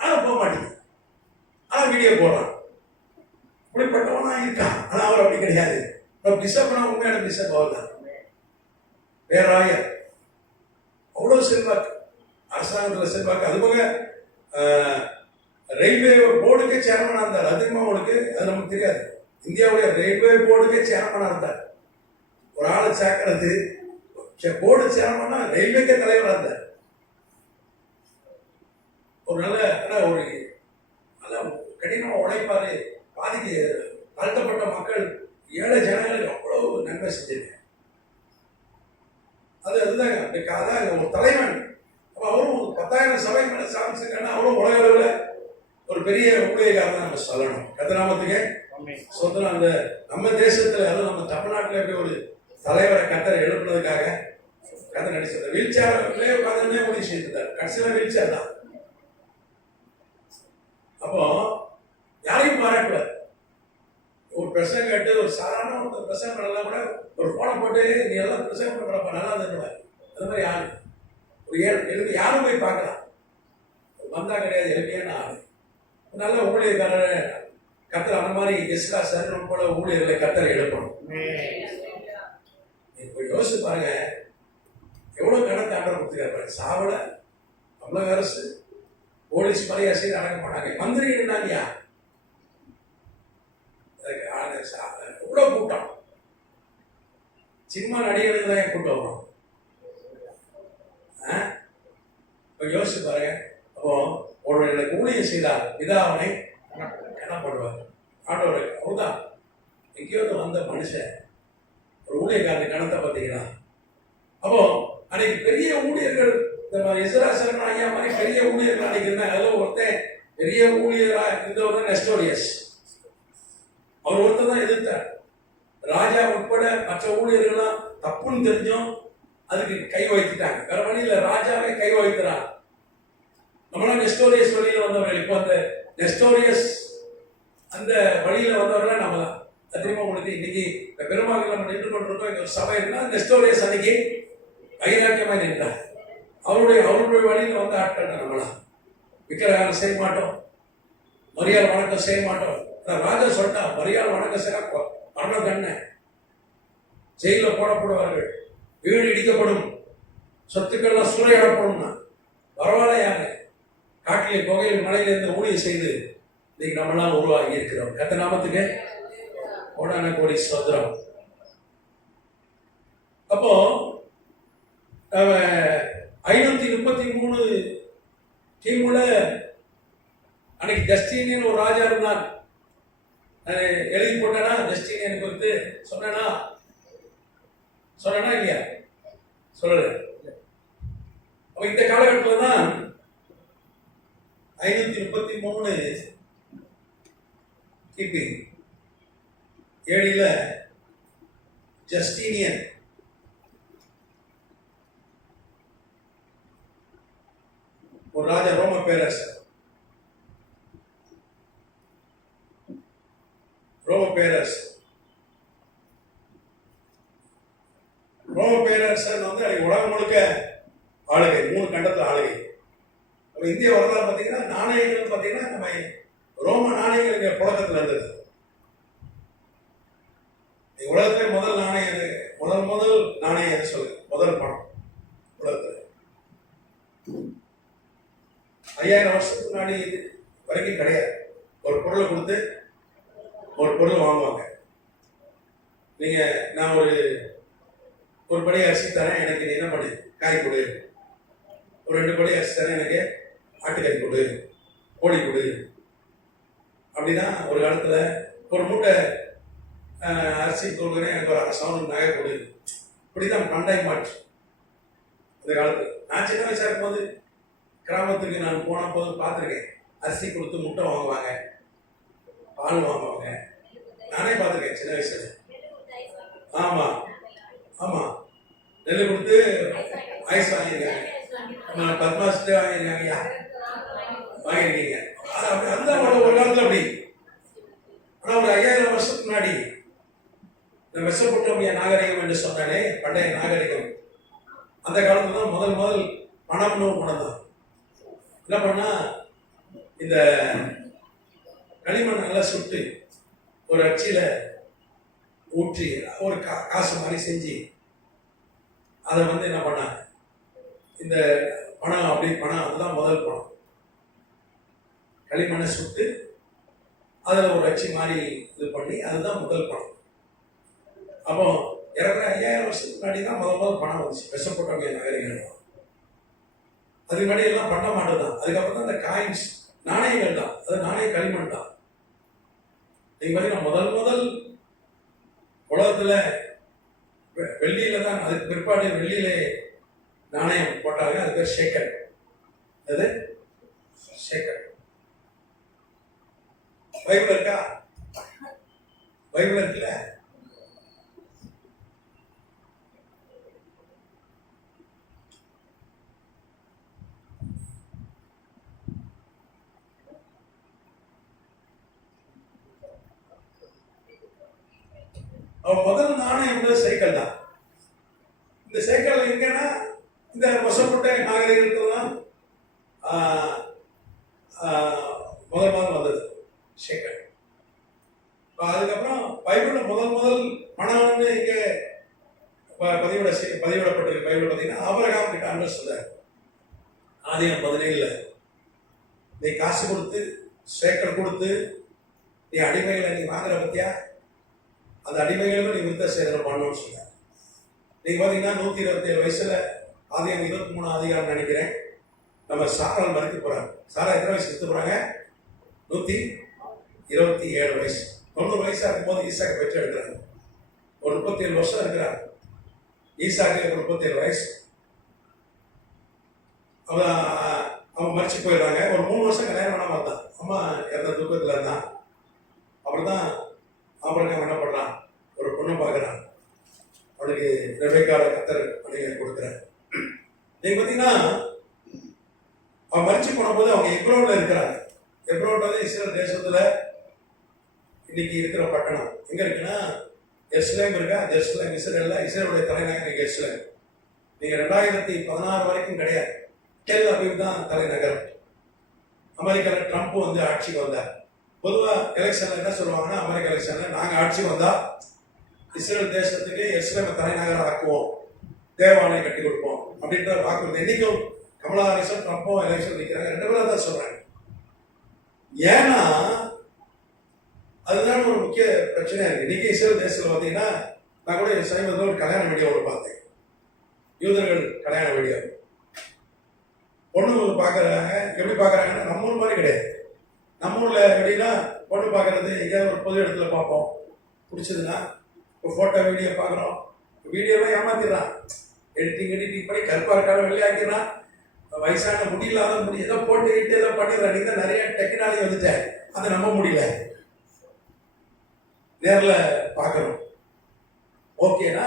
ஆனா போக மாட்டேங்க, ஆனா வீடியோ போடுறான். இப்படிப்பட்டவனா இருக்கான். ஆனா அவர் அப்படி கிடையாது. பிஷப்னா உண்மையான பிஷப் அவர் தான். பேராயர். அவ்வளவு செல்வாக்கு, அரசாங்கத்தில் செல்வாக்கு. அதுபோக ரயில்வே போர்டுக்கே சேர்மனா இருந்தார். அதிகமாக அவனுக்கு அது நமக்கு தெரியாது. இந்தியாவுடைய ரயில்வே போர்டுக்கே சேர்மனா இருந்தார். ஒரு ஆளை சேர்க்கறது போர்டு சேர்மனா ரயில்வேக்கே தலைவராக இருந்தார். ஒரு நல்ல கடினமாக உழைப்பாரு. பாதிக்கு தாழ்த்தப்பட்ட மக்கள், ஏழை ஜனங்களுக்கு அவ்வளவு நன்மை செஞ்சிருக்க. அதுதாங்க ஒரு தலைவன். அவரும் 10,000 சபை மேல சாமிச்சிருக்காங்க. அவரும் உலக அளவில் ஒரு பெரிய ஊழியக்காரன் நம்ம சொல்லணும். கத்தநாமத்துக்கு சொந்தம். அந்த நம்ம தேசத்துல, அதுவும் நம்ம தமிழ்நாட்டில் எப்படி ஒரு தலைவரை கத்தரை எழுப்புனதுக்காக கதை நடிச்சது. வீல் சேர்லே உட்காந்துமே உதவி செய்திருந்தார். கடைசியில் வீல் சேர் தான். அப்போ யாரையும் பாராட்டுவார். ஒரு பிரசங்க கேட்டு ஒரு சாதாரண ஒரு பிரசங்கம் பண்ணலாம் கூட ஒரு போனை போட்டு நீ எல்லாம் பிரசங்கம் பண்ணுறப்ப நல்லா இருந்துருவார். அது மாதிரி யாரு ஒரு எழுதி யாரும் போய் பார்க்கலாம். வந்தா கிடையாது, எளிமையான ஆளு, நல்ல ஊழியர்காரர். கத்தர் அந்த மாதிரி எஸ்கா சரணம் போல ஊழியர்களை கத்தரை எழுப்பணும். இப்போ யோசிச்சு பாருங்க, எவ்வளவு கணக்கு ஆண்டவர் கொடுத்துருக்காரு. சாவல தமிழக அரசு போலீஸ் மரியாதை செய்து அடக்க மாட்டாங்க. மந்திரி இருந்தாங்கயா, எவ்வளவு கூட்டம். சினிமா நடிகர்கள் தான் கூட்டம் வரும். யோசிச்சு பாருங்க. அப்போ ஒரு ஊழியம் செய்தார், பிதாவனை கணப்படுவார். ஆண்டவர் அவர்தான். எங்கேயோ வந்த மனுஷன் ஒரு ஊழியக்காரன் கணத்தை பார்த்தீங்கன்னா. அப்போ அன்னைக்கு பெரிய ஊழியர்கள், எஸ்ரா சரண் ஐயா மாதிரி பெரிய ஊழியர்கள் அன்னைக்கு இருந்தாங்க. அதில் ஒருத்தன் பெரிய ஊழியரா இருந்தவர் நெஸ்டோரியஸ். அவர் ஒருத்தர் தான் எதிர்த்தார். ராஜா உட்பட மற்ற ஊழியர்கள்லாம் தப்புன்னு தெரிஞ்சும் அதுக்கு கை வைத்துட்டாங்க. வேற வழியில ராஜாவே கை வைக்கிறார். நம்மளாம் நெஸ்டோரியஸ் வழியில வந்தவர்கள். இப்போ அந்த நெஸ்டோரியஸ் அந்த வழியில வந்தவர்கள் நம்ம தான். தெரியுமா உங்களுக்கு? இன்னைக்கு பெருமாள் நம்ம நின்று கொண்டிருக்கோம். இங்க ஒரு சபை இருந்தா நெஸ்டோரியஸ் அன்னைக்கு வைராக்கியமாக நின்றார். அவருடைய வழியில வந்து ஆட்கள் நம்மளாம் விக்கிரகாரம் செய்ய மாட்டோம், மரியாள் வணக்கம் செய்ய மாட்டோம். ராஜா சொல்லிட்டான், மரியாள் வணக்கம் செய்ய மரணம் தண்டனை, ஜெயிலில் போடப்படுவார்கள், வீடு இடிக்கப்படும், சொத்துக்கள்லாம் சூறையாடப்படும்னா பரவாயில்லையாங்க. காட்டிலே புகையில் மலையிலிருந்து ஊழியம் செய்து இன்னைக்கு நம்மளாம் உருவாகி இருக்கிறோம். கர்த்தர் நாமத்துக்கு கோடான கோடி ஸ்தோத்திரம். அப்போ 533 டீமுல அன்னைக்கு ஜஸ்டினியன் ஒரு ராஜா இருந்தார். எழுதி போட்டேனா ஜஸ்டினியன் குறித்து சொன்னா இல்லையா? சொல்லல. அப்ப இந்த காலகட்டத்தில் தான் 533 கிபி ஏழில ஜஸ்டினியன் ஒரு ராஜா, ரோம பேரரசர். ரோம பேரரசர் வந்து உலகம் முழுக்க ஆளுகை, 3 கண்டத்தில் ஆளுகை. நம்ம இந்திய வரலாறு பார்த்தீங்கன்னா நாணயங்கள் பார்த்தீங்கன்னா நம்ம ரோம நாணயங்கள் இங்கே புழக்கத்தில் இருந்தது. உலகத்திலே முதல் நாணயம் முதல் நாணயம் சொல்லு, முதல் பணம் உலகத்தில் 5000 வருஷத்துக்கு முன்னாடி வரைக்கும் கிடையாது. ஒரு பொருளை கொடுத்து ஒரு பொருள் வாங்குவாங்க. நீங்க நான் ஒரு படி அரிசி தரேன், எனக்கு நீ என்ன பண்ணு, காய் கொடு. ஒரு 2 படி அரிசி தரேன், எனக்கு ஆட்டுக்கறி கொடு, கோழி கொடு. அப்படிதான் ஒரு காலத்துல ஒரு மூட்டை அரிசி கொடுக்குறேன், எனக்கு ஒரு 1/2 சவரன் நகை கொடு. இப்படிதான் பண்டை மாற்று அந்த காலத்துல. நான் சின்ன வயசா இருக்கும்போது கிராமத்துக்கு நான் போன போது பார்த்துருக்கேன். அரிசி கொடுத்து முட்டை வாங்குவாங்க, பால் வாங்குவாங்க. நானே பார்த்துருக்கேன் சின்ன வயசுல. ஆமா ஆமா, நெல் கொடுத்து ஐஸ் வாங்கியிருக்காங்க, பத்மாசிட்டு வாங்கியிருக்காங்க, வாங்கியிருக்கீங்க. அந்த ஒரு காலத்துல அப்படி. ஆனா ஒரு 5000 வருஷத்துக்கு முன்னாடி இந்த மெசொப்பொட்டேமியா நாகரிகம் என்று சொன்னாலே பண்டைய நாகரிகம், அந்த காலத்துல தான் முதல் பணம்னு பணம் தான். என்ன பண்ணா, இந்த களிமண் நல்லா சுட்டு ஒரு அச்சில ஊற்றி ஒரு காசு மாதிரி செஞ்சு அதை வந்து என்ன பண்ண, இந்த பணம் அப்படி பணம், அதுதான் முதல் பணம். களிமண்ணை சுட்டு அதில் ஒரு அச்சு மாதிரி இது பண்ணி அதுதான் முதல் பணம். அப்போ 5000 வருஷத்துக்கு முன்னாடி தான் முதல் பணம் வந்துச்சு மெசொப்பொட்டேமியா நகரிகள். அதுக்கு முன்னாடி எல்லாம் பண்ண மாட்டது தான். அதுக்கப்புறம் தான் இந்த காயின்ஸ், நாணயங்கள் தான். அது நாணய களிமண் தான். நீங்க பார்த்தீங்கன்னா முதல் உலகத்துல வெள்ளியில தான், அதுக்கு பிற்பாடு வெள்ளியில நாணயம் போட்டாங்க. அது பேர் ஷேக்கர். அது ஷேக்கர். பைபிள் இருக்கா? பைபிள் இருக்குல்ல? முதல் நாணயம் சைக்கிள் தான். இந்த சைக்கிள் எங்கன்னா இந்த மெசொப்பொட்டேமியா நாகரிகத்துல தான் முதல் வந்தது சைக்கிள். அதுக்கப்புறம் பைபிள்ல முதல் பணம்னு இங்க பதிவிடப்பட்டிருக்கு. பைபிள் பார்த்தீங்கன்னா ஆபிரகாம் கிட்ட ஆண்டவர் சொல்றாரு, ஆதியாகமம் 17 நீ காசு கொடுத்து சைக்கிள் கொடுத்து நீ அடிமைகளை நீ வாங்குற பத்தியா, அந்த அடிமைகளும் நீ விருத்த சேதனம் பண்ணணும்னு சொன்னார். நீங்க பாத்தீங்கன்னா 127 வயசுல ஆதியாகமம் 23 அதிகாரம் நினைக்கிறேன், நம்ம சாரால் மறித்து போறாங்க. சாரா எத்தனை வயசு எடுத்து போறாங்க? 127 வயசு. 90 வயசா இருக்கும்போது ஈசாக்கு பெற்று எடுக்கிறாங்க. ஒரு 37 வருஷம் இருக்கிறாங்க. ஈசாக்கு 37 வயசு. அவன் மறிச்சு போயிடுறாங்க. ஒரு 3 வருஷம் கல்யாணம் பண்ணாம இருந்தான். அம்மா இறந்த தூக்கத்துல இருந்தான். அப்புறம் தான் ஆபிரகாம் என்ன பண்றான், ஒரு பொண்ணை பார்க்குறான். அவனுக்கு ரெபெக்காவை கர்த்தர் மனைவியை கொடுக்குறார். நீங்க பார்த்தீங்கன்னா அவன் மறிச்சு போன போது அவங்க எப்ரோன்ல இருக்கிறாங்க. எப்ரோன் வந்து இஸ்ரேல் தேசத்துல இன்னைக்கு இருக்கிற பட்டணம் எங்க இருக்குன்னா எருசலேம் இருக்கா. எருசலேம் இஸ்ரேல்ல, இஸ்ரேலுடைய தலைநகர் எருசலேம். நீங்க 2016 வரைக்கும் கிடையாது. டெல் அபீவ் தான் தலைநகரம். அமெரிக்காவில் ட்ரம்ப் வந்து ஆட்சிக்கு வந்தார். பொதுவாக எலெக்ஷன்ல என்ன சொல்லுவாங்கன்னா, அமெரிக்க எலெக்ஷன்ல நாங்கள் ஆட்சி வந்தா இஸ்ரேல் தேசத்துக்கு எருசலேமை தலைநகரம் ஆக்குவோம், தேவாலயம் கட்டி கொடுப்போம் அப்படின்ற வாக்குறுதி. இன்னைக்கும் கமலா ஹாரிஸும் ட்ரம்ப்பும் எலெக்ஷன் நிற்கிறாங்க, 2 பேரும் தான் சொல்றாங்க. ஏன்னா அதுதான் ஒரு முக்கிய பிரச்சனையா இருக்கு. இன்னைக்கு இஸ்ரேல் தேசத்தில் பார்த்தீங்கன்னா, நான் கூட சமீபத்தில் ஒரு கல்யாண வீடியோ பார்த்தேன், யூதர்கள் கல்யாண வீடியோ. பொண்ணு பார்க்குறாங்க, எப்படி பார்க்குறாங்கன்னா நம்ம ஊர் மாதிரி கிடையாது. நம்ம ஊரில் எப்படின்னா பொண்ணு பார்க்கறது எங்கேயாவது ஒரு பொது இடத்துல பார்ப்போம், பிடிச்சதுன்னா இப்போ ஃபோட்டோ வீடியோ பார்க்குறோம். வீடியோலாம் ஏமாத்திடுறான், எடிட்டிங் பண்ணி கருப்பாக இருக்காலும் வெளியாக்கிறான். வயசான முடியலாத முடி ஏதோ போட்டு கிட்டு ஏதோ பண்ணிடுறான். நீங்கள் நிறைய டெக்னாலஜி வந்துட்டேன், அதை நம்ப முடியல. நேரில் பார்க்குறோம், ஓகேனா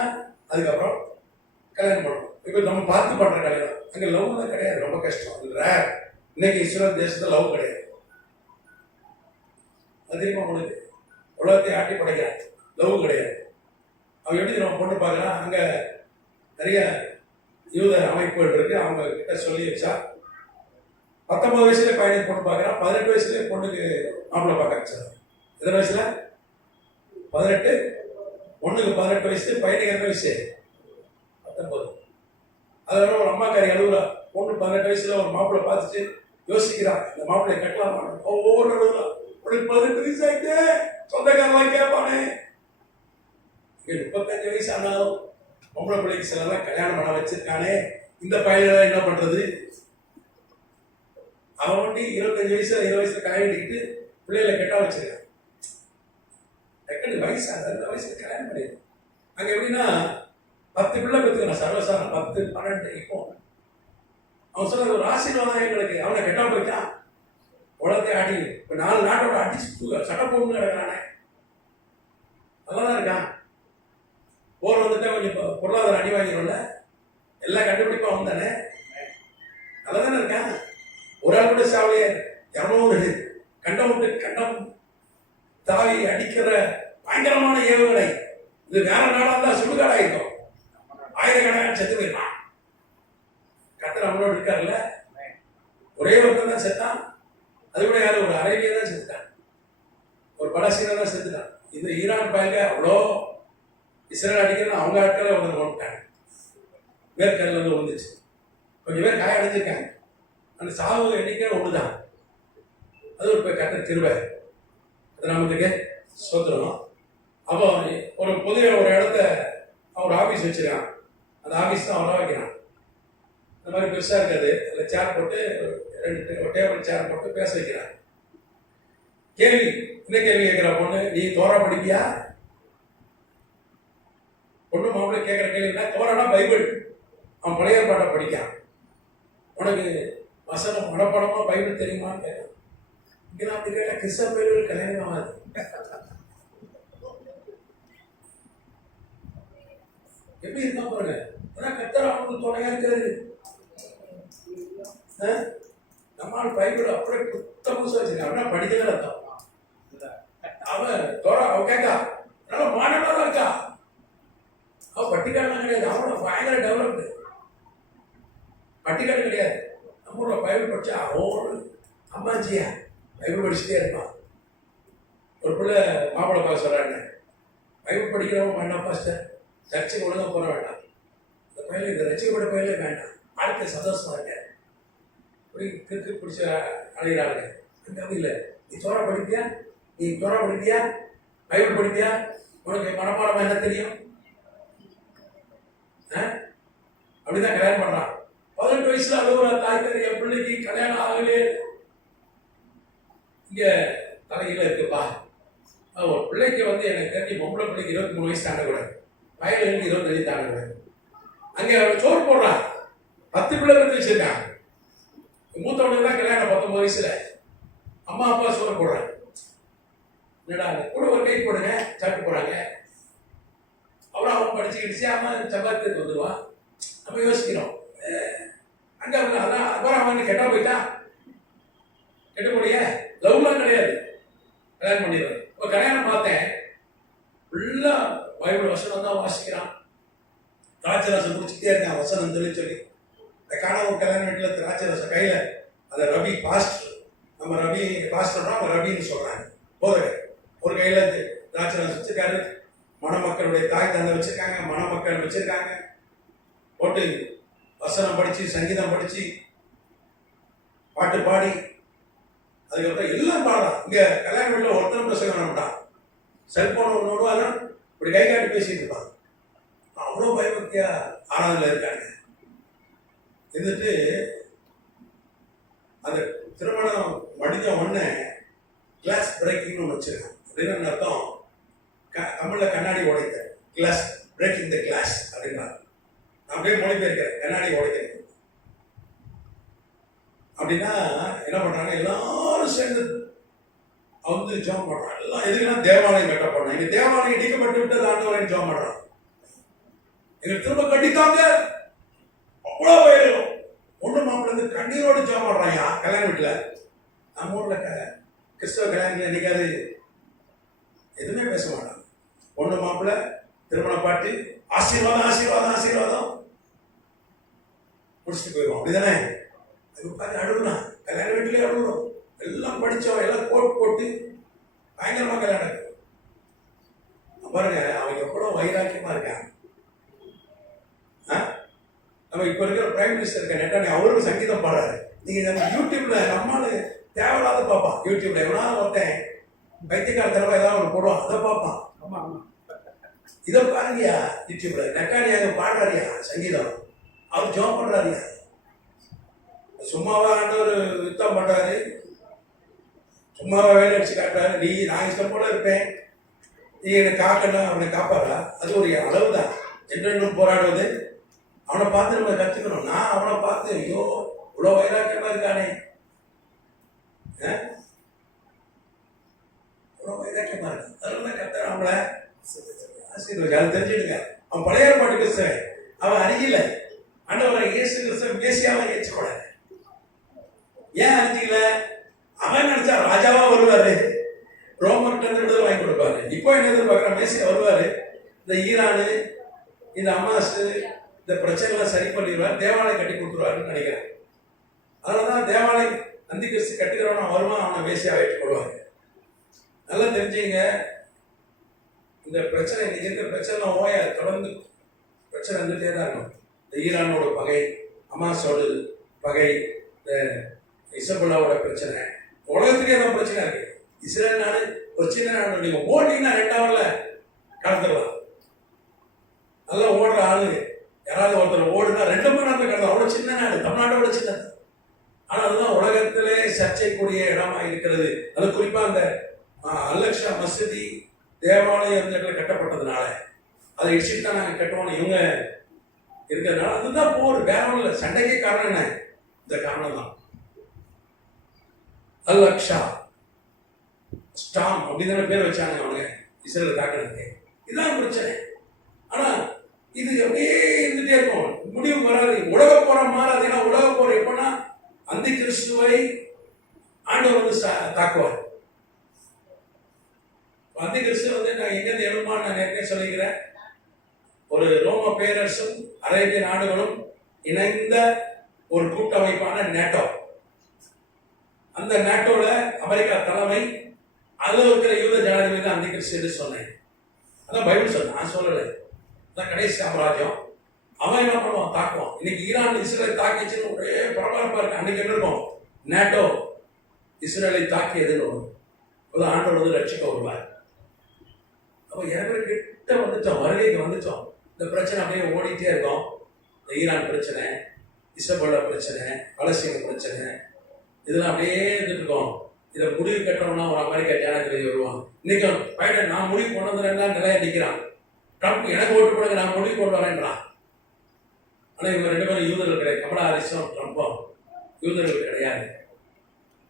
அதுக்கப்புறம் கல்யாணம் பண்ணணும். இப்போ நம்ம பார்த்து பண்ணுற கல்யாணம், அங்கே லவ் தான் கிடையாது, ரொம்ப கஷ்டம். அது ரேர். இன்னைக்கு இஸ்ரேல் தேசத்தில் லவ் கிடையாது. அதிகமாக உங்களுக்கு உலகத்தை ஆட்டி படைக்கிறான், லவ் கிடையாது. அவன் எப்படி நம்ம பொண்ணு பார்க்கலாம், அங்கே நிறைய யூத அமைப்புகள் இருக்கு, அவங்க கிட்ட சொல்லி வச்சா 19 வயசுல பையனுக்கு பொண்ணு பார்க்குறான், 18 வயசுல பொண்ணுக்கு மாப்பிள்ளை பார்க்க வச்சார். எத்தனை வயசுல? 18. பொண்ணுக்கு 18 வயசு, பையனுக்கு எத்தனை வயசு? 19. அதோட ஒரு அம்மாக்காரி அழுகுறா, பொண்ணு 18 வயசுல ஒரு மாப்பிள்ளை பார்த்துட்டு யோசிக்கிறான், இந்த மாப்பிள்ளையை கட்டலாமா. ஒவ்வொரு அழுகுறா, உனக்கு 18 வயசு ஆயிட்டு சொந்தக்காரெல்லாம் கேட்பானே. 35 வயசு ஆனாலும் பொம்பளை பிள்ளைக்கு சிலதான் கல்யாணம் பண்ண வச்சிருக்கானே, இந்த பையனை என்ன பண்றது? அவன் வந்து 25 வயசுல 20 வயசுல கல்யாணம் பண்ணிக்கிட்டு பிள்ளைகளை கெட்டா வச்சிருக்கான். வயசு அந்த வயசுல கல்யாணம் பண்ணிடும். அங்க எப்படின்னா 10 பிள்ளை பெற்றுக்கணும் சர்வசாரம், 10 12. இப்போ அவன் சொன்ன ஒரு ஆசீர்வாதம் எங்களுக்கு. அவனை கெட்டா போயிட்டான், உலகத்தை ஆட்டி இப்போ 4 நாட்டோட அடிச்சு சட்டை போட்டு கிடக்கிறானே, நல்லாதான் இருக்கான். போர் வந்துட்டா கொஞ்சம் பொருளாதார அடி வாங்கிடும்ல, எல்லாம் கண்டுபிடிப்பா வந்தானே, நல்லா தானே இருக்கான். ஒரு ஆள் கூட சாவலையே, 200 கண்டம் விட்டு கண்டம் தாவி அடிக்கிற பயங்கரமான ஏவுகணை. இது வேற நாடா தான் சுடுகாடாயிருக்கும், ஆயிரக்கணக்கான செத்து போயிருக்கான். கத்தர் அவனோடு இருக்காருல்ல. ஒரே ஒருத்தன் தான் செத்தான், அது கூட யாரும் ஒரு அரேபியா தான் செத்துட்டான், ஒரு பலஸ்தீனா தான் செத்துட்டான். இந்த ஈரான் பயங்க அவ்வளோ இஸ்ரேல் அடிக்கணும், அவங்க ஆட்களை ஒன்று ஓட்டாங்க, மேற்கல்ல வந்துச்சு, கொஞ்சம் பேர் காயடைஞ்சிருக்காங்க. அந்த சாவு எண்ணிக்கை ஒண்ணுதான். அது ஒரு கட்ட திருவை, அது நமக்கு சொத்துறோம். அப்போ ஒரு புதிய ஒரு இடத்த அவர் ஆஃபீஸ் வச்சிருக்கான், அந்த ஆஃபீஸ் தான் அவராக வைக்கிறான். இந்த மாதிரி பெருசாக இருக்காது, அதில் சேர் போட்டு 2 டேபிள் சேர் போட்டு பேச வைக்கிறான். கேள்வி, என்ன கேள்வி கேட்குற பொண்ணு, நீ தோரா படிப்பியா? பொண்ணு மாப்பிள்ளை கேட்குற கேள்வினா, தோரானா பைபிள், அவன் பழைய பாட்டை படிக்கான். உனக்கு வசனம் மனப்படமா பைபிள் தெரியுமான்னு கேட்டான். இங்கே நான் அப்படி கேட்டேன், கிறிஸ்தவ பைபிள் கல்யாணம் ஆகாது. எப்படி இருக்கா பாருங்க. ஏன்னா கர்த்தர் அவனுக்கு துணையா இருக்காரு. நம்மால் பைபிள் அப்படியே புத்த புதுசா வச்சிருக்கான், அப்படின்னா படிக்கல அர்த்தம். அவன் தோற அவ கேட்கா, நல்லா மாடலாக இருக்கா, அவன் பட்டிக்காடுலாம் கிடையாது, அவனோட பயங்கர டெவலப்டு. பட்டிக்காடு கிடையாது, நம்மளோட பைபிள் படிச்சா அவன் அம்மாச்சியா பைபிள் படிச்சுட்டே இருப்பான். ஒரு பிள்ளை மாப்பிள்ளை பார்க்க சொல்றாங்க, பைபிள் படிக்கிறவங்க வேண்டாம் பாஸ்டர், சர்ச்சைக்கு ஒழுங்காக போட வேண்டாம், இந்த பையன் இந்த ரசிக்கப்பட்ட பையனே வேண்டாம், வாழ்க்கை சந்தோஷமா இருக்க, இப்படி கிறுக்கு பிடிச்ச அழைகிறாங்க. அங்கே அப்படி இல்லை, நீ தோரா படிப்பியா, நீ தோரா படிப்பியா, பைபிள் படிப்பியா, உனக்கு மனப்பாடமா என்ன தெரியும்? அப்படிதான் கல்யாணம் பண்றான். 18 வயசுல அழுகுற தாய்க்கு என் பிள்ளைக்கு கல்யாணம் ஆகலே, இங்க தலையில இருக்குப்பா. ஒரு பிள்ளைக்கு வந்து எனக்கு தெரிஞ்சு பொம்பளை பிள்ளைக்கு 23 வயசு தாண்டக்கூடாது, வயலுக்கு 25 தாண்டக்கூடாது. அங்க சோறு போடுறான், 10 பிள்ளை பெற்று வச்சிருக்கான். மூத்தவனுக்கு தான் கல்யாணம் 19 வயசுல, அம்மா அப்பா சோறு போடுறாங்க. என்னடா கூட ஒரு கை போடுங்க, சாப்பிட்டு போறாங்க. அப்புறம் அவன் படிச்சுக்கிடுச்சு, அம்மா சம்பாதித்து வந்துடுவான். நம்ம யோசிக்கிறோம், அங்க அதான் அப்புறம் அவன் கெட்டா போயிட்டான், கெட்டு போடிய லவ்லாம் கிடையாது, கல்யாணம் பண்ணிடுறது. இப்போ கல்யாணம் பார்த்தேன், ஃபுல்லா பைபிள் வசனம் தான் வாசிக்கிறான், திராட்சை ரசம் குடிச்சுட்டே இருக்கான் வசனம் சொல்லி. இந்த காணவன் கல்யாண வீட்டில் திராட்சை ரசம் கையில், அதை ரவி பாஸ்டர், நம்ம ரவி பாஸ்டர்னா அவங்க ரவின்னு சொல்றாங்க, போதகர். ஒரு கையில திராட்சை வச்சிருக்காரு, மணமக்களுடைய தாய் தந்தை வச்சிருக்காங்க, மணமக்கள் வச்சிருக்காங்க. போட்டு வசனம் படிச்சு, சங்கீதம் படிச்சு, பாட்டு பாடி, அதுக்கப்புறம் எல்லாம் பாடுறான். இங்க கல்யாண வீட்டில் ஒருத்தரும் பிரசங்கம் பண்ண மாட்டான். செல்போன் ஒன்று விடுவாங்க, இப்படி கை காட்டி பேசிட்டு இருப்பான். அவ்வளோ பயபக்தியா ஆராதனையில் இருக்காங்க. இருந்துட்டு அந்த திருமணம் முடிஞ்ச உடனே கிளாஸ் பிரேக்கிங்னு ஒன்று வச்சிருக்கான். அப்படின்னு அர்த்தம், தமிழில் கண்ணாடி உடைக்க, கிளாஸ் பிரேக்கிங் த கிளாஸ் அப்படின்னா. நான் அப்படியே மொழிபெயர்க்கிறேன், கண்ணாடி உடைக்கிறேன் அப்படின்னா என்ன பண்றாங்க, எல்லாரும் சேர்ந்து வந்து ஜோம் பண்றாங்க. எல்லாம் எதுக்குன்னா தேவாலயம் கட்டப்படணும். எங்க தேவாலயம் இடிக்கப்பட்டு விட்டு ஆண்டவரை ஜோம் பண்றாங்க. எங்க திரும்ப கட்டித்தாங்க. அவ்வளோ பயிரும் ஒண்ணு மாப்பிள்ள இருந்து கண்ணீரோடு ஜோம் பண்றாங்க கல்யாண வீட்டுல. நம்ம ஊர்ல கிறிஸ்தவ கல்யாணத்துல என்னைக்காது எதுவுமே பேச மாட்டாங்க. பொண்ணு மாப்பிள்ள திருமண பாட்டு, ஆசீர்வாதம் ஆசீர்வாதம் ஆசீர்வாதம் முடிச்சுட்டு போயிடுவோம். அப்படிதானே? அது உட்காந்து அழுகுறான். கல்யாண வீட்டிலே அழுகுறோம். எல்லாம் படிச்சோம், எல்லாம் கோட் போட்டு பயங்கரமா கல்யாணம். பாருங்க, அவங்க எவ்வளவு வைராக்கியமா இருக்காங்க. நம்ம இப்ப இருக்கிற பிரைம் மினிஸ்டர் இருக்க நெட்டானி, அவரும் சங்கீதம் பாடுறாரு. நீங்க நம்ம யூடியூப்ல நம்மளால தேவையில்லாத பார்ப்பான். யூடியூப்ல எவனாவது ஒருத்தன் பைத்தியக்கார தலைவா ஏதாவது ஒன்று போடுவான், அதை பார்ப்பான். இதை பாருங்கயா, யூடியூப்ல நெட்டானி அங்க பாடுறாரியா சங்கீதம், அவர் ஜோம் பண்றாரியா. சும்மாவா ஆண்டவர் யுத்தம் பண்றாரு, சும்மாவா வேலை அடிச்சு காட்டுறாரு. நான் இஷ்டம் போல இருப்பேன், நீ என்னை காக்கணும், அவனை காப்பாரா? அது ஒரு அளவுதான். என்றென்றும் போராடுவது. அவனை பார்த்து நம்ம கத்துக்கணும். நான் அவனை பார்த்து ஐயோ இவ்வளோ வைராக்கியமா இருக்கானே, இவ்வளோ வைராக்கியமா இருக்கான், அதெல்லாம் கத்துறான் அவங்கள ஆசீர்வாதம். அது தெரிஞ்சுடுங்க. அவன் பழைய ஏற்பாட்டு கிறிஸ்தவன், அவன் அறியல ஆண்டவரை இயேசு கிறிஸ்தவன் மேசியாவை ஏற்றுக்கொள்ள. ஏன் அறிஞ்சிக்கல? அவன் நினைச்சா ராஜாவா வருவாரு, ரோமர்கிட்ட விடுதலை வாங்கி கொடுப்பாரு. இப்போ என்ன எதிர்பார்க்கிற, மேசியா வருவாரு, இந்த ஈரானு இந்த அமாசு இந்த பிரச்சனைலாம் சரி பண்ணிடுவார், தேவாலயம் கட்டி கொடுத்துருவாருன்னு நினைக்கிறேன். அதனாலதான் தேவாலயம் அந்தி கிறிஸ்து கட்டுக்கிறவன் வருவான், அவனை மேசியாவை ஏற்றுக்கொள்வாங்க. நல்லா தெரிஞ்சுங்க, இந்த பிரச்சனை இன்னைக்கு இருக்கிற பிரச்சனை ஓய தொடர்ந்து பிரச்சனை வந்துட்டே தான் இருக்கும். இந்த ஈரானோட பகை, அமாசோட பகை, இந்த இசபெல்லாவோட பிரச்சனை, உலகத்துக்கே தான் பிரச்சனை இருக்கு. இஸ்ரேல் நாடு ஒரு சின்ன நாடு, நீங்க ஓடிங்கன்னா 2 ஹவர்ல கடந்துடலாம். நல்லா ஓடுற ஆளு யாராவது ஒருத்தர் ஓடுனா 2 மணி நேரத்துல கடந்தா. அவ்வளவு சின்ன நாடு, தமிழ்நாட்டோட சின்னது. ஆனா அதுதான் உலகத்திலே சர்ச்சைக்குரிய இடமா இருக்கிறது. அது குறிப்பா அந்த அல்-அக்ஸா மசூதி தேவாலயம் இந்த இடத்துல கட்டப்பட்டதுனால அதை இடிச்சுட்டு நாங்க கட்டுவோம் இவங்க இருக்கிறதுனால அதுதான் போர். வேற ஒன்றும் இல்லை. சண்டைக்கே காரணம் என்ன? இந்த காரணம் தான். அல்-அக்ஸா ஸ்டாம் அப்படின்னு பேர் வச்சாங்க அவங்க இஸ்ரேல் தாக்குறதுக்கு. இதுதான் பிரச்சனை. ஆனா இது அப்படியே இருந்துட்டே இருக்கும், முடிவு வராது. உலக போற மாறாது. ஏன்னா உலக போற எப்பன்னா அந்தி கிறிஸ்துவை ஆண்டவர் வந்து தாக்குவார். அந்தி கிறிஸ்து வந்து நான் எங்கிருந்து எழுமான்னு நான் ஏற்கனவே சொல்லிக்கிறேன். ஒரு ரோம பேரரசும் அரேபிய நாடுகளும் இணைந்த ஒரு கூட்டமைப்பான நேட்டோ. அந்த நேட்டோல அமெரிக்கா தலைமை, அதுல இருக்கிற யூத ஜனாதிபதி தான் அந்தி கிறிஸ்து சொன்னேன். அதான் பைபிள் சொன்ன, நான் சொல்லலை. அதான் கடைசி சாம்ராஜ்யம். அவன் என்ன பண்ணுவான்? தாக்குவான். இன்னைக்கு ஈரான் இஸ்ரேல் தாக்கிச்சுன்னு ஒரே பரபரப்பா இருக்கு. அன்னைக்கு என்ன இருக்கும்? நேட்டோ இஸ்ரேலை தாக்கியதுன்னு ஒரு ஆண்டோட வந்து ரட்சிக்க வருவார். அப்போ எனக்கு கிட்ட வந்துட்டோம், வருகைக்கு வந்துட்டோம். இந்த பிரச்சனை அப்படியே ஓடிட்டே இருக்கும். இந்த ஈரான் பிரச்சனை, இஸ்ரேல் பிரச்சனை, பலஸ்தீன பிரச்சனை, இதெல்லாம் அப்படியே இருந்துட்டு இருக்கோம். இதை முடிவு கட்டுறோம்னா ஒரு அமெரிக்கா ஜனாதிபதி வருவான். இன்னைக்கு பைடன் நான் முடிவு கொண்டு வந்துடுறேன் நிலையா நிற்கிறான். ட்ரம்ப் எனக்கு ஓட்டு போடுங்க, நான் முடிவு கொண்டு வரேன்றான். ஆனால் இவங்க 2 பேரும் யூதர்கள் கிடையாது. கமலா ஹாரிஸும் ட்ரம்ப்பும் யூதர்கள் கிடையாது.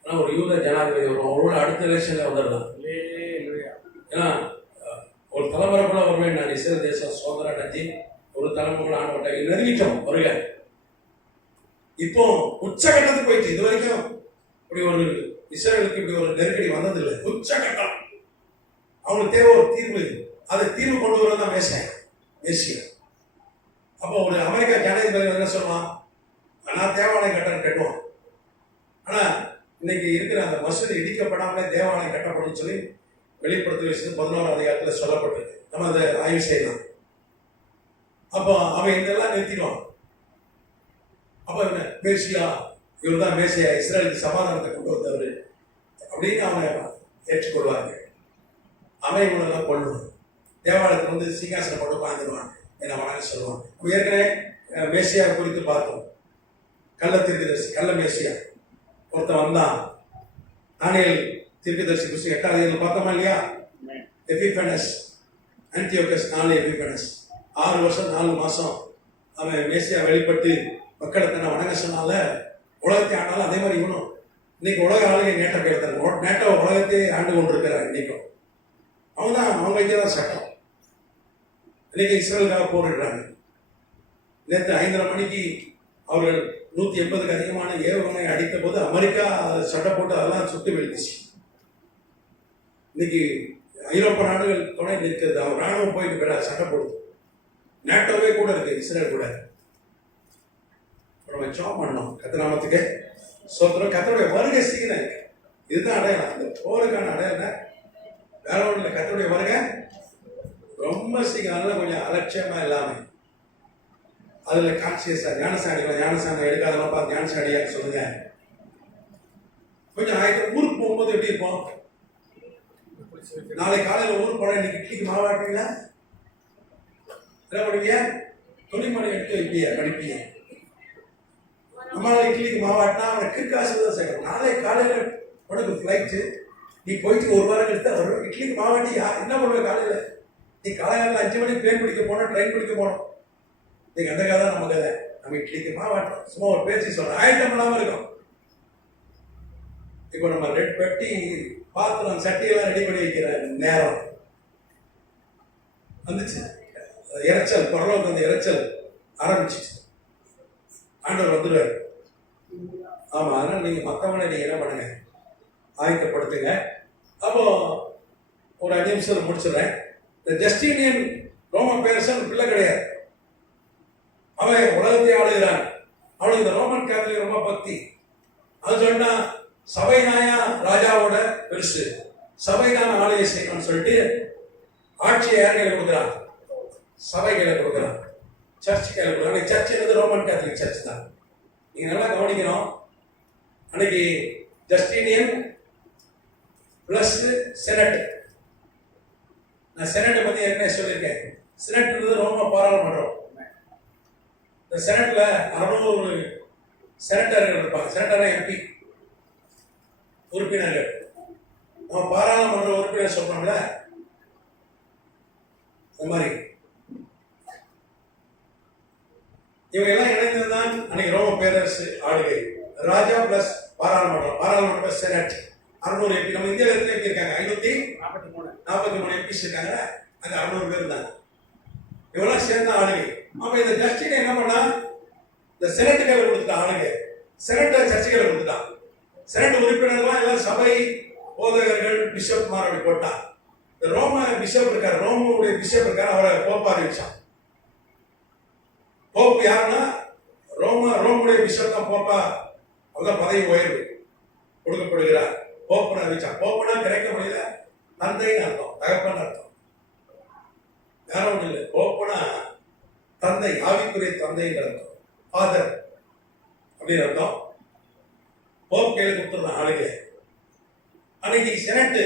ஆனால் ஒரு யூத ஜனாதிபதி வரும், அவரோட அடுத்த எலெக்ஷன்ல வந்துடலாம். ஏன்னா ஒரு தலைமுறை கூட வருவேன் நான். இஸ்ரேல் தேசம் சுதந்திரம் அடைஞ்சி ஒரு தலைமுறை கூட ஆண்டவட்ட நெருங்கிட்டோம் வருக. இப்போ உச்சகட்டத்துக்கு போயிடுச்சு. இது வரைக்கும் இப்படி ஒரு இஸ்ரேலுக்கு இப்படி ஒரு நெருக்கடி வந்ததில்லை. உச்சகட்டம். அவங்களுக்கு தேவை ஒரு தீர்வு. அதை தீர்வு கொண்டு வரதான் மேசியா. அப்போ ஒரு அமெரிக்கா ஜனாதிபதி என்ன சொல்லுவான்? நான் தேவாலயம் கட்டுவான். ஆனா இன்னைக்கு இருக்கிற அந்த மசூதி இடிக்கப்படாமலே தேவாலயம் கட்டப்படும் சொல்லி வெளிப்படுத்தி வச்சது 11ஆம் அதிகாரத்தில் சொல்லப்பட்டிருக்கு. நம்ம அதை ஆய்வு செய்யலாம். அப்போ அவன் இதெல்லாம் நிறுத்திடுவான். அப்போ என்ன மேசியா, இவர் தான் மேசியா, இஸ்ரேலுக்கு சமாதானத்தை கொண்டு வந்தவர் அப்படின்னு அவனை ஏற்றுக்கொள்வாங்க. அவன் இவனெல்லாம் கொள்ளுவான். தேவாலயத்தில் வந்து சீகாசனம் போட்டு உட்காந்துருவான், என்ன வணங்க சொல்லுவான். ஏற்கனவே மேசியா குறித்து பார்த்தோம். கள்ள தீர்க்கதரிசி, கள்ள மேசியா ஒருத்தன் வந்தான். தானியேல் தீர்க்கதரிசி புஸ்தகம் 8ஆம் அதிகாரத்தில் பார்த்தோமா இல்லையா? எபிஃபனஸ், ஆன்டியோகஸ் 4 எபிஃபனஸ், 6 வருஷம் 4 மாசம் அவன் மேசியா வெளிப்பட்டு மக்களை தன்னை வணங்க சொன்னால உலகத்தை ஆனாலும் அதே மாதிரி இவனும். இன்னைக்கு உலக ஆளுகை நேட்டோ கேட்டாங்க. நேட்டோ உலகத்தை ஆண்டு கொண்டிருக்கிறார். இன்னைக்கும் அவங்க வைக்கதான் சட்டம். இன்னைக்கு இஸ்ரேலுக்காக போரிடுறாங்க. நேற்று 5:30 மணிக்கு அவர்கள் 180க்கு அதிகமான ஏவுகணை அடித்த போது அமெரிக்கா சட்டை போட்டு அதெல்லாம் சுட்டு வீழ்த்துச்சு. இன்னைக்கு ஐரோப்பிய நாடுகள் துணை நிற்கிறது. அவர் ராணுவம் போயிட்டு சட்டை போடுது. நேட்டோவே கூட இருக்கு இஸ்ரேல் கூட. நம்ம ஜாப் பண்ணணும். கத்திரநாமத்துக்கு சொல்றோம். கத்தருடைய வருகை சீக்கிரம் இருக்கு. இதுதான் அடையாளம். இந்த போருக்கான அடையாளம் வேற ஒன்றும் இல்லை. கத்தருடைய வருகை ரொம்ப சீக்கிரம். அதனால கொஞ்சம் அலட்சியமா இல்லாம அதுல கான்சியஸா ஞானசாமி எடுக்காதவங்க பார்த்து ஞானசாடியா சொல்லுங்க. கொஞ்சம் ஆயிரத்தி ஊருக்கு போகும்போது எப்படி இருப்போம்? நாளை காலையில் ஊருக்கு போன இன்னைக்கு இட்லிக்கு மாவாட்டுவீங்களா? என்ன பண்ணுவீங்க? துணிமணி எடுத்து வைப்பீங்க, படிப்பீங்க. நம்மளால இட்லிக்கு மாவாட்டினா அவனை கிற்காசு தான் செய்யணும். நாளை காலையில் உனக்கு ஃப்ளைட்டு, நீ போயிட்டு ஒரு வாரம் எடுத்தா வரும். இட்லிக்கு மாவாட்டி என்ன பண்ணுவேன்? காலையில் நீ காலையில் 5 மணிக்கு ட்ரெயின் பிடிக்க போனோம், ட்ரெயின் பிடிக்க போனோம். நீங்க அந்த கதை நம்ம கதை. நம்ம இட்லிக்கு மாவாட்டோம். சும்மா ஒரு பேச்சு சொல்றோம். ஆயட்டம் இல்லாம இருக்கும். இப்போ நம்ம ரெட் பெட்டி பாத்திரம் சட்டியெல்லாம் ரெடி பண்ணி வைக்கிற நேரம் வந்துச்சு. இறைச்சல், பரலோகத்துக்கு அந்த இறைச்சல் ஆரம்பிச்சிச்சு. ஆண்டவர் வந்துடுவார். ஆமா, அதனால நீங்க மற்றவங்களை நீங்க என்ன பண்ணுங்க, ஆயத்தப்படுத்துங்க. அப்போ ஒரு 5 நிமிஷம் முடிச்சிடுறேன். இந்த ஜஸ்டினியன் ரோமன் பேரரசன் பிள்ளை கிடையாது. அவன் உலகத்தை ஆளுகிறான். அவனுக்கு இந்த ரோமன் கேத்தலிக் ரொம்ப பக்தி. அது சொன்னா சபை நாயா ராஜாவோட பெருசு, சபை தான் ஆளுகை செய்யணும்னு சொல்லிட்டு ஆட்சியை யார் கையில கொடுக்குறான்? சபை கையில கொடுக்குறான், சர்ச் கையில கொடுக்குறான். சர்ச் என்பது ரோமன் கேத்தலிக் சர்ச் தான். நீங்க நல்லா கவனிக்கணும். அன்னைக்கு ஜஸ்டினியன் பிளஸ் செனட். நான் செனட்டை பத்தி ஏற்கனவே சொல்லியிருக்கேன். செனட் ரோம பாராளுமன்றம். இந்த செனட்ல 600 செனட்டர்கள் இருப்பாங்க. செனட்டர் எம்பி உறுப்பினர்கள். நம்ம பாராளுமன்ற உறுப்பினர் சொல்றோம்ல, அந்த மாதிரி இவங்க எல்லாம் இணைந்ததுதான் அன்னைக்கு ரோம பேரரசு ஆளுகை. ராஜா பிளஸ் பாராளுமன்றம், பாராளுமன்றம் பிளஸ் செனட். 600 எம்பி. நம்ம இந்தியாவில் எத்தனை எம்பி இருக்காங்க? 543 எம்பிஸ் இருக்காங்க. அங்க 600 பேர் இருந்தாங்க. இவெல்லாம் சேர்ந்த ஆளுகை. அப்ப இந்த ஜஸ்டினை என்ன பண்ணா, இந்த செனட்டுகளை கொடுத்துட்டா ஆளுகை. செனட்டை சர்ச்சைகளை கொடுத்துட்டான். செனட் உறுப்பினர்கள் எல்லாம் சபை போதகர்கள், பிஷப் மாறி போட்டான். இந்த ரோம பிஷப் இருக்காரு, ரோமுடைய பிஷப் இருக்காரு, அவரை போப்பா அறிவிச்சான். போப்பு யாருன்னா ரோமுடைய பிஷப் தான் போப்பா. அவர்தான் பதவி உயர்வு கொடுக்கப்படுகிறார். போப்புன்னு அறிவிச்சான். போப்புனா கிடைக்க முடியல, தந்தைன்னு அர்த்தம், தகப்பன் அர்த்தம். வேற ஒன்றும் இல்லை. போப்புனா தந்தை, ஆவிக்குரிய தந்தைன்னு அர்த்தம், ஃபாதர் அப்படின்னு அர்த்தம். போப் கையில கொடுத்துருந்தான் ஆளுகை. அன்னைக்கு செனட்டு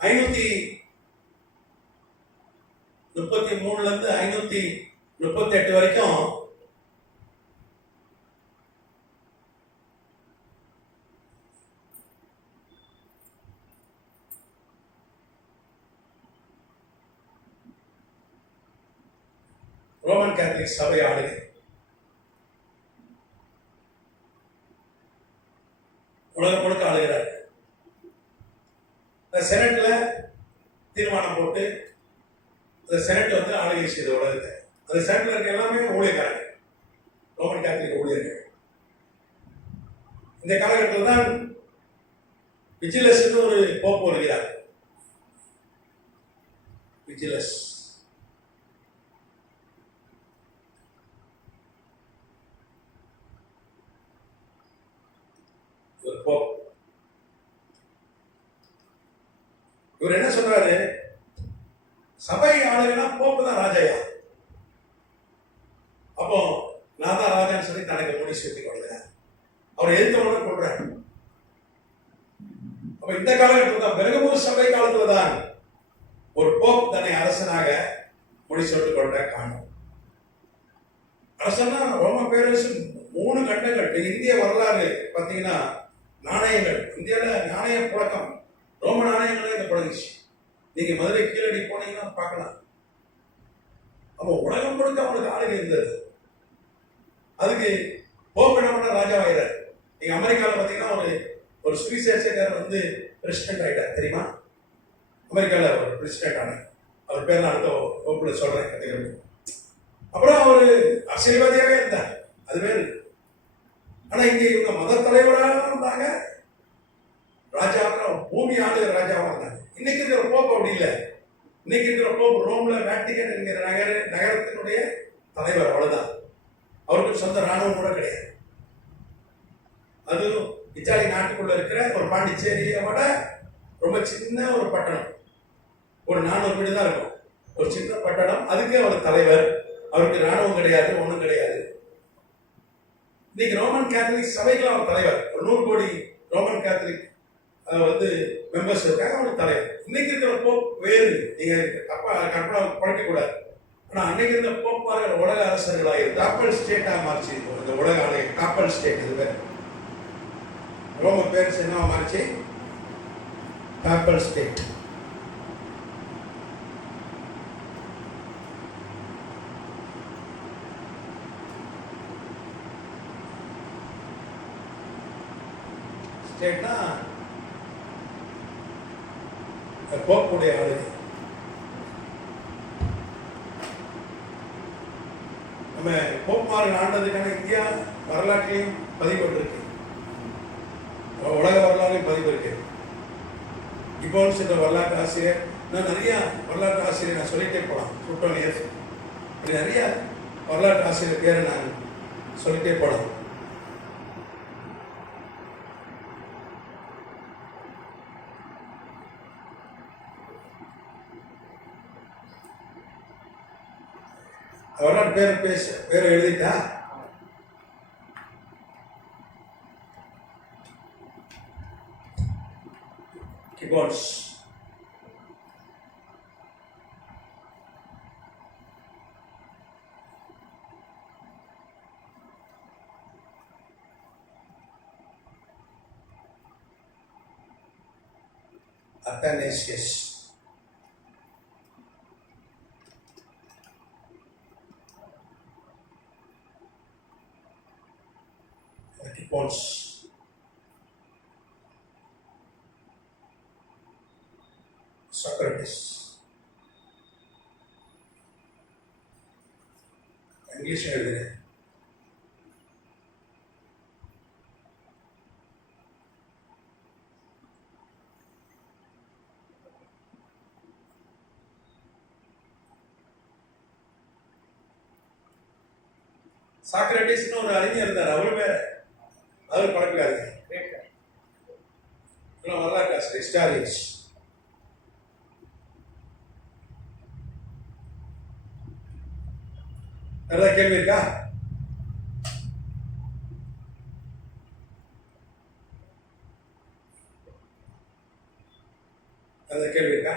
533 இருந்து 538 வரைக்கும் ரோமன் கேத்தலிக் சபை ஆளுகை. உலகம் முழுக்க ஆளுகிறார். செனட்ல தீர்மானம் போட்டு அந்த செனட் வந்து ஆளுகை செய்த உலகத்தை. அந்த செனட்ல இருக்க எல்லாமே ஊழியக்காரங்க, ரோமன் கேத்தலிக் ஊழியர்கள். இந்த காலகட்டத்தில் தான் விஜிலஸ் ஒரு போப்பு வருகிறார். விஜிலஸ் ஒரு போப். இவர் என்ன சொல்றாரு, சபை ஆளுங்கன்னா போப்பு தான் ராஜாயா. அப்போ நான் தான் ராஜான்னு சொல்லி தனக்கு முடி சுத்தி கொள்கிறேன். அவர் எழுத்தவன கொள்றாரு. அப்ப இந்த காலகட்டத்தில் தான் பெருகமூர் சபை காலத்துல தான் ஒரு போப் தன்னை அரசனாக முடி சொல்லிக் கொண்ட காணும். அரசனா ரோம பேரரசு 3 கண்டங்கள். இந்திய வரலாறு பார்த்தீங்கன்னா நாணயங்கள், இந்தியாவில் நாணய புழக்கம் ரோம நாணயங்களே இந்த பழகிச்சு. நீங்க மதுரை கீழடி போனீங்கன்னா பார்க்கலாம். அப்போ உலகம் முழுக்க அவனுக்கு ஆளுகை இருந்தது. அதுக்கு போப் என்ன பண்ண ராஜாவாயிறார். நீங்க அமெரிக்காவில் பார்த்தீங்கன்னா ஒரு சுவிசேஷக்காரர் வந்து பிரசிடென்ட் ஆயிட்டார் தெரியுமா? அமெரிக்காவில் ஒரு பிரசிடென்ட் ஆனார். அவர் பேர் நான் அடுத்த வகுப்புல சொல்றேன் கதைகள். அப்புறம் அவர் அரசியல்வாதியாவே இருந்தார், அது வேறு. ஆனா இங்க இவங்க மத தலைவராக இருந்தாங்க, ராஜாவாக பூமி ஆளு ராஜாவா இருந்தாங்க. இன்னைக்கு இருக்கிற போப் அப்படி இல்லை. இன்னைக்கு இருக்கிற போப் ரோம்ல வேட்டிகன் என்கிற நகரத்தினுடைய தலைவர், அவ்வளவுதான். அவருக்கு சொந்த ராணுவம் கூட கிடையாது. அது இத்தாலி நாட்டுக்குள்ள இருக்கிற ஒரு பாண்டிச்சேரியை விட ரொம்ப சின்ன ஒரு பட்டணம், ஒரு 400 வீடு தான் இருக்கும், ஒரு சின்ன பட்டணம். அதுக்கே அவர் தலைவர். அவருக்கு ராணுவம் கிடையாது, ஒன்றும் கிடையாது. இன்னைக்கு ரோமன் கேத்தலிக் சபைக்கு அவர் தலைவர். ஒரு 100 கோடி ரோமன் கேத்தலிக் வந்து மெம்பர்ஸ் இருக்காங்க, அவருக்கு தலைவர். இன்னைக்கு இருக்கிற போப் வேறு. நீங்க கற்பனை பழக்க கூடாது. ஆனா அன்னைக்கு இருந்த போப்பார்கள் உலக அரசர்களாக காப்பல் ஸ்டேட்டா மாறிச்சு. இந்த உலக ஆலை காப்பல் ஸ்டேட், இது பேர் ரோம பேர் என்ன மாறிச்சு? காப்பல் ஸ்டேட். ஸ்டேட்னா போப்புடைய ஆளுகை. நம்ம போப்மார்கள் ஆண்டதுக்கான இந்தியா வரலாற்றையும் பதிவு இருக்கு, உலக வரலாற்றையும் பதிவு இருக்கு. இப்போ சில வரலாற்று ஆசிரியர், நான் நிறைய வரலாற்று ஆசிரியர் நான் சொல்லிட்டே போகலாம். புட்டோனியர், நிறைய வரலாற்று ஆசிரியர் பேரை நான் சொல்லிட்டே போகலாம். வரலாற்று பேர் எழுதிட்டா கிபான்ஸ், அத்தனேசியஸ், Pons, Socrates, English எழுதுறேன். சாக்ரட்டிஸ்னு ஒரு அறிஞர் இருந்தார், அவரு வேற. அவர் பழக்காது வரலாற்று ஹிஸ்டாரியன்ஸ். ஏதாவது கேள்வி இருக்கா? ஏதாவது கேள்வி இருக்கா?